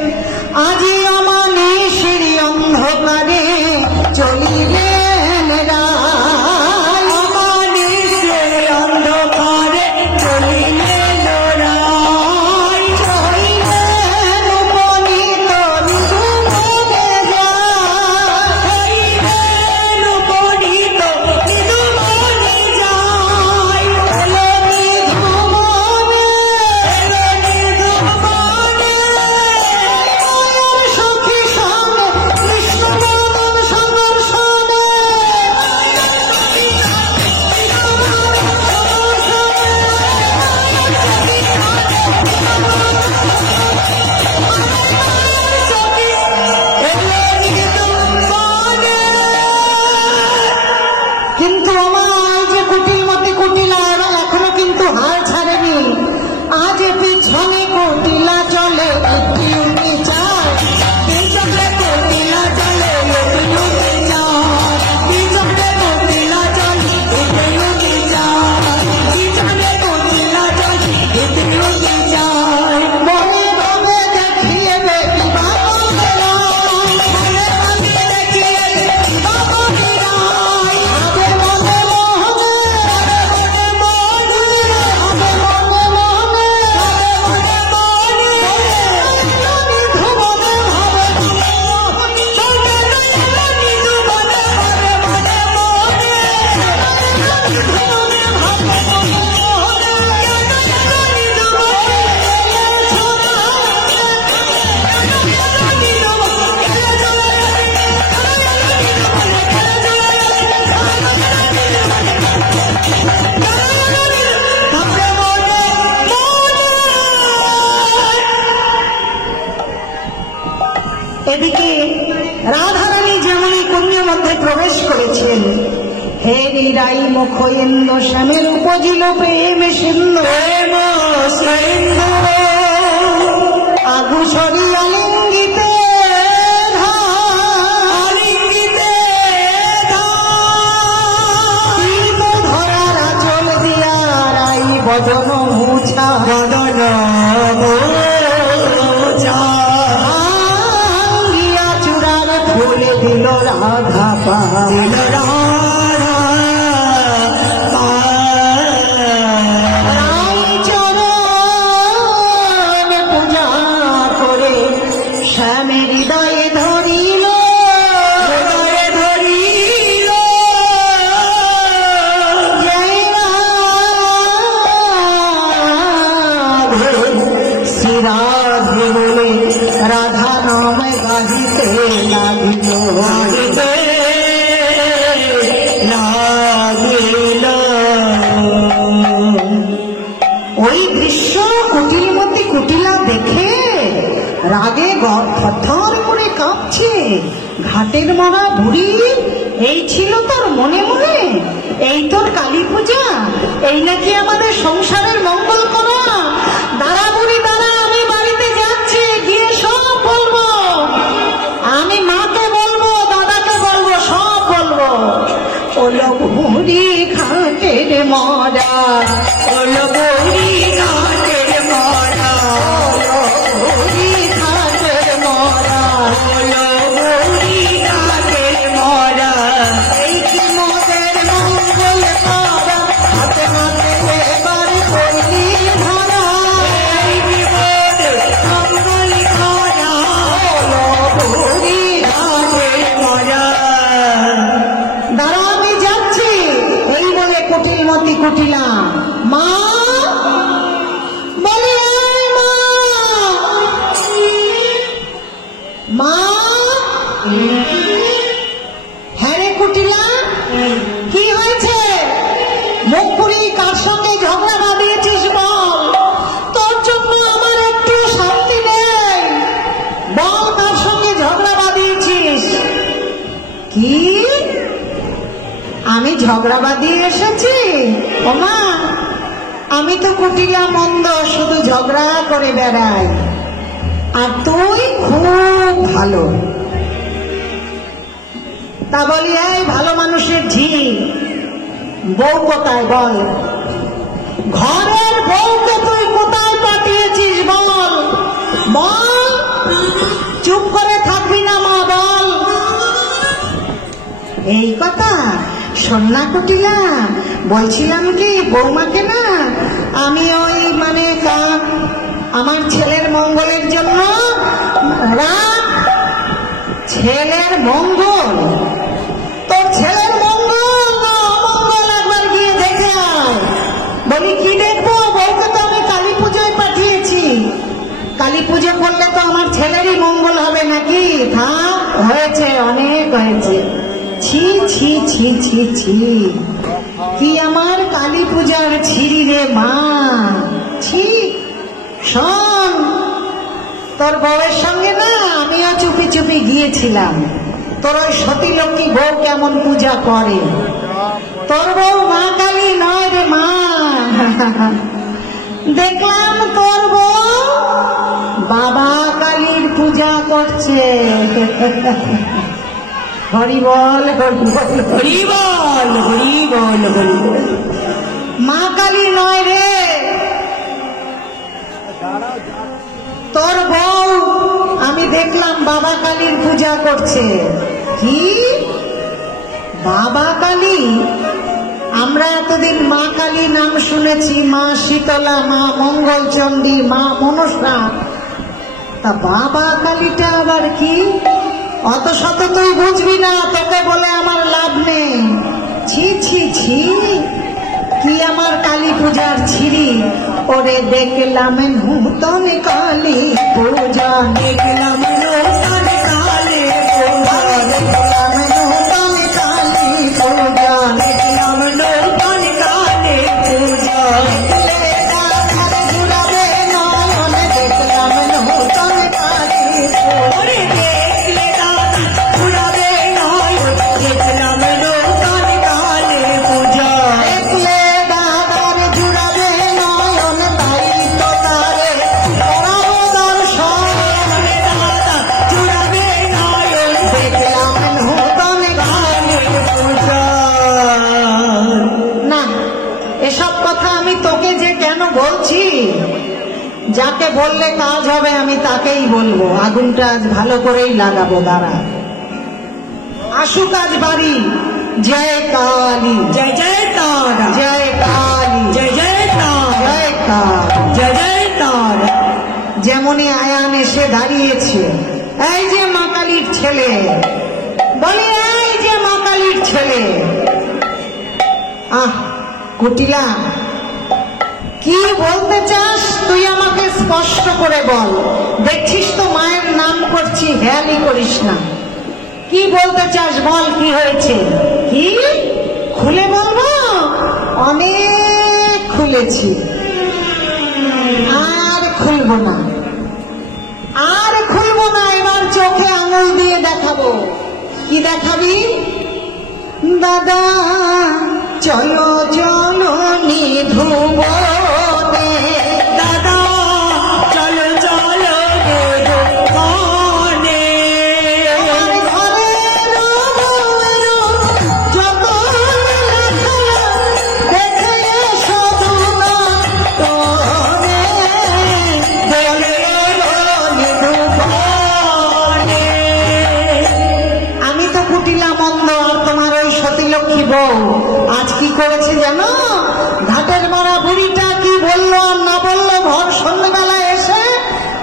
আজি অমানিসের অন্ধকারে চলিলেন রায়, অমানিসের অন্ধকারে চলিলেন রায়, চলিলেন উপনীত নিধুবনে যায়, চলিলেন উপনীত নিধুবনে যায়। এলো নিধুবনে, এলো নিধুবনে, মায়ের সখী সঙ্গে কৃষ্ণবদন সংদর্শনে, কিন্তু আমার যে কুটিলমতি কুটিলা এরা এখনো কিন্তু হাল ছাড়েনি। আজ পিছনে কুটিলা চলে উঠি উঠি চায়, পিছনে কুটিলা চলে উঠি উঠি চায়, পিছনে কুটিলা চলে উঠি উঠি চায়, পিছনে কুটিলা চলে উঠি উঠি চায়। বনে বনে দেখিয়ে বেটি বাবনে রায়, বনে বনে দেখিয়ে বেটি বাবনে রায়, আবে মনে মোহনে, আবে মনে মোহনে, আবে মনে মোহনে, আবে মনে মোহনে, নিধুবনে ভাবে মনে মোহনে, চলে গেল নিধুবনে ভাবে মনে মোহনে, নিধুবনে ভাবে মনে মোহনে, এদিকে রাধারানী যেমনই কুঞ্জের মধ্যে প্রবেশ করেছেন, হে নিরাই মুখ ইন্দ্র শ্যামের উপজিল প্রেম সিন্ধু, প্রেম সিন্ধু আগুসরি আলিঙ্গিতে আলিঙ্গিতে ধরার আচল দিয়া রাই বদন মুছা, বদন মুছা আঙ্গিয়া চূড়ার ফুলে দিল রাধা পা, দিল রাধা পা, রাই চরণ পূজা করে শ্যামের হৃদয়ে ধরিল, হৃদয়ে ধরিল, জয় রাধে শ্রী রাধে বলে রাধা নাম গাহিতে লাগিল, গাহিতে লাগিল। ওই দৃশ্য কুটিলমতি কুটিলা দেখে রাগে থরথর করে কাঁপছে। ঘাটের মরা বুড়ি, এই ছিল তোর মনে মনে, এই তোর কালী পূজা, এই নাকি আমাদের সংসারের মঙ্গল করা? দাঁড়া বুড়ি দাঁড়া, আমি বাড়িতে যাচ্ছি, গিয়ে সব বলবো, আমি মাকে বলবো, দাদাকে বলবো, সব বলবো। ওলো বুড়ি ঘাটের মরা, ওলো বুড়ি ঘাটের মরা, ওলো বুড়ি ঘাটের মরা, ওলো বুড়ি ঘাটের মরা, এই কি মোদের মঙ্গল করা, হাতে হাতে এবার কইলি ধরা, এই কি মোদের মঙ্গল করা, ওলো বুড়ি ঘাটের মরা। দাঁড়া আমি যাচ্ছি, এই বলে কুটিলমতি কুটিলা মা বলে, এই মা, মা, হ্যাঁ রে কুটিলা, কি হয়েছে? মুখ পুরি কার সঙ্গে ঝগড়া বাঁধিয়েছিস বল, তোর জন্য আমার একটু শান্তি নেই, বল কার সঙ্গে ঝগড়া বাঁধিয়েছিস? কি আমি ঝগড়া বাঁধিয়ে এসেছি? ওমা, আমি তো কুটিলা মন্দ, শুধু ঝগড়া করে বেড়াই, আর তুই খুব ভালো। তা বলি, এই ভালো মানুষের ঝি, বউ কোথায় বল? ঘরের বউকে তুই কোথায় পাঠিয়েছিস বল? চুপ করে থাকবি না মা, বল। এই কথা শোন না কুটিলা, বলছিলাম কি বৌমাকে না আমি ওই মানে আমার ছেলের মঙ্গলের জন্য, ছেলের মঙ্গল, তোর ছেলের মঙ্গল না অমঙ্গল একবার গিয়ে দেখে আয়। বলি কি দেখবো, বউকে তো আমি কালী পুজোয় পাঠিয়েছি, কালী পুজো করলে তো আমার ছেলেরই মঙ্গল হবে নাকি? থাক, হয়েছে, অনেক হয়েছে। ছি ছি ছি ছি ছি, কি আমার কালী পূজার ছিরি রে মা, ছি। শোন, তোর বউয়ের সঙ্গে না আমিও চুপি চুপি গিয়েছিলাম, তোর ওই সতী লক্ষ্মী বউ কেমন পূজা করে। তোর বউ মা কালী নয় রে মা, দেখলাম তোর বউ বাবা কালীর পূজা করছে। হরি বল হরি বল হরি বল হরি বল হরি বল। মা কালী নয় রে, তোর বউ আমি দেখলাম বাবা কালীর পূজা করছে। কি বাবা কালী? আমরা এতদিন মা কালী নাম শুনেছি, মা শীতলা, মা মঙ্গলচণ্ডী, মা মনসা, তা বাবা কালীটা আবার কি? অত শত তুই বুঝবি না, তোকে বলে আমার লাভ নেই। ছি ছি ছি, কি আমার কালী পূজার ছিরি। ওরে দেখলাম নূতন কালী পূজা, দেখলাম নূতন কালী পূজা, দেখলাম নূতন কালী পূজা, দেখলাম নূতন কালী পূজা, দেখলাম নূতন কালী পূজা। যাকে বললে কাজ হবে আমি তাকেই বলবো, আগুনটা আজ ভালো করেই লাগাবো। দাঁড়া, আসুক আজ বাড়ি। জয় কালী, জয় জয় তারা, জয় কালী, জয় জয় তারা, জয় কালী, জয় জয় তারা। যেমনই আয়ান এসে দাঁড়িয়েছে, এই যে মা কালীর ছেলে, বলি এই যে মা কালীর ছেলে। আহ কুটিলা, কি বলতে চাস তুই আমাকে স্পষ্ট করে বল। দেখছিস তো মায়ের নাম করছি, হেয়ালি করিস না। কি বলতে চাস বল, কি হয়েছে? কি খুলে বলবো? অনেক খুলেছি, আর খুলবো না, আর খুলবো না। এবার চোখে আঙুল দিয়ে দেখাবো। কি দেখাবি? দাদা চলো চলো নিধুবনে, দাদা চলো চলো নিধুবনে, যত দেখে সদুনা তোরে, নিধুবনে। আমি তো কুটিলা মন্দ, আর তোমার ওই সতী লক্ষ্মী বউ আজ কি করেছে জানো? ঘাটের মারা বুড়িটা কি বললো আর না বললো, ভর সন্ধ্যেবেলায় এসে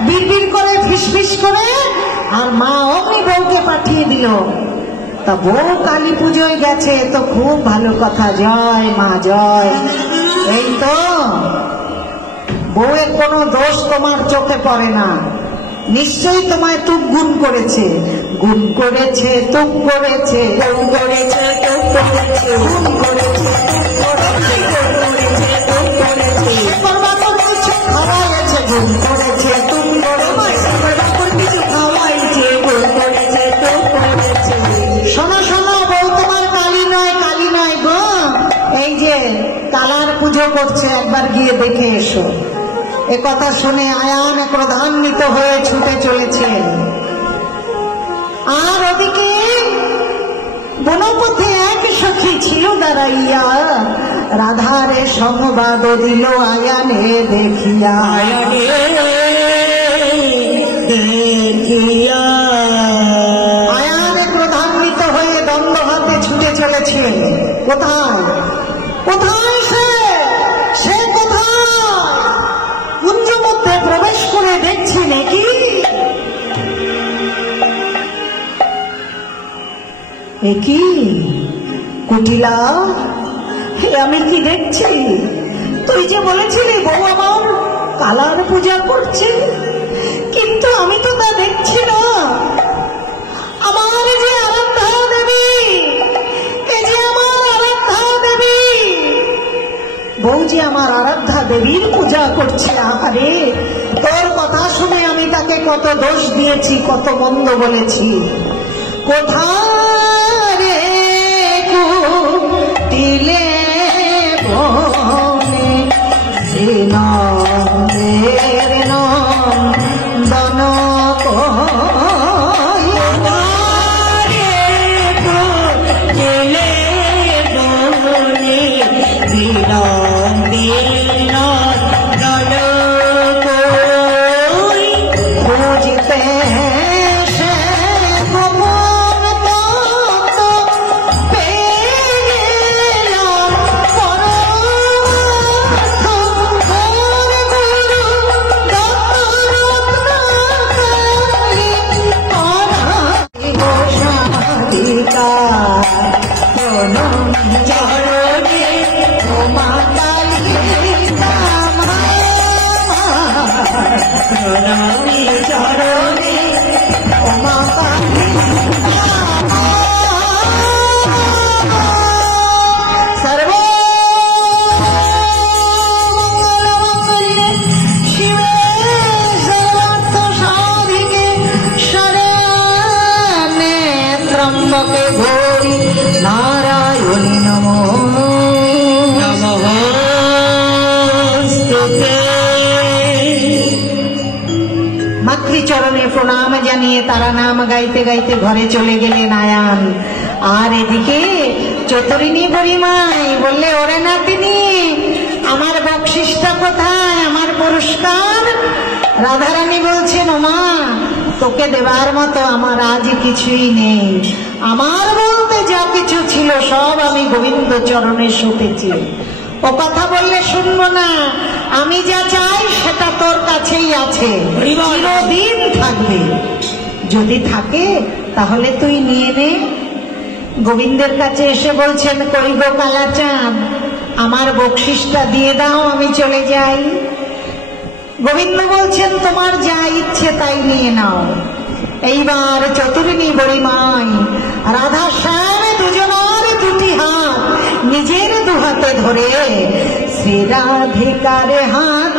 বিড়বিড় করে ফিসফিস করে আর মা অমনি বউকে পাঠিয়ে দিল। তা বউ কালী পুজোয় গেছে, তো খুব ভালো কথা। জয় মা জয়। এই তো বউয়ের কোনো দোষ তোমার চোখে পড়ে না, নিশ্চয়ই তোমায় টুক গুণ করেছে, গুণ করেছে, টুক করেছে, গুণ করেছে, টুক করেছে, গুণ করেছে, খাওয়াইছে, গুণ করেছে, টুক করেছে, খাওয়াইছে, গুণ করেছে, টুক করেছে। শোনো শোনো, বউ তোমার কালী নয়, কালী নয় গো, এই যে কালার পুজো করছে, একবার গিয়ে দেখে এসো। এ কথা শুনে আয়ান ক্রোধান্বিত হয়ে ছুটে চলেছে। আর ওদিকে বনপথে এক সখী ছিল দাঁড়াইয়া, রাধারে সংবাদ দিল আয়ানে দেখিয়া, আয়ানে দেখিয়া। কোথায় কোথায় সে কোথায়? কুঞ্জ মধ্যে প্রবেশ করে দেখছি নাকি একই কুটিলা, আমি কি দেখছি? তুই যে বলেছিলি বউ আমার কালার পূজা করছে, কিন্তু আমি তো তা দেখছি না। আমার যে আরাধ্যা দেবী, এ যে আমার আরাধ্যা দেবী, বউ যে আমার আরাধ্যা দেবীর পূজা করছে। আরে তোর কথা শুনে আমি তাকে কত দোষ দিয়েছি, কত মন্দ বলেছি। কোথায় রে কুটিলে বনে শ্রীনন্দের নন্দন নারায়ণী নমো মাতৃচরণে প্রণাম জানিয়ে তারা নাম গাইতে গাইতে ঘরে চলে গেলেন আয়ান। আর এদিকে চতুরিনী বুড়িমাই বললে, ওরে নাতিনি, আমার বকশিসটা কোথায়, আমার পুরস্কার? রাধারানী বলছেন, ওমা তোকে দেবার মতো আমার আজ কিছুই নেই। আমার বলতে যা কিছু ছিল সব আমি গোবিন্দ চরণে সঁপেছি। ও কথা বললে শুনবো না, আমি যা চাই সেটা তোর কাছেই আছে, চিরদিন থাকবে। যদি থাকে তাহলে তুই নিয়ে নে। গোবিন্দের কাছে এসে বলছেন, কই গো কালাচাঁদ, আমার বকশিসটা দিয়ে দাও, আমি চলে যাই। গোবিন্দ বলছেন, তোমার যা ইচ্ছে তাই নিয়ে নাও। এইবার চতুরিনী বুড়িমাই রাধা শ্যাম দুজনের দুটি হাত নিজের দুহাতে ধরে শ্রী রাধিকার হাত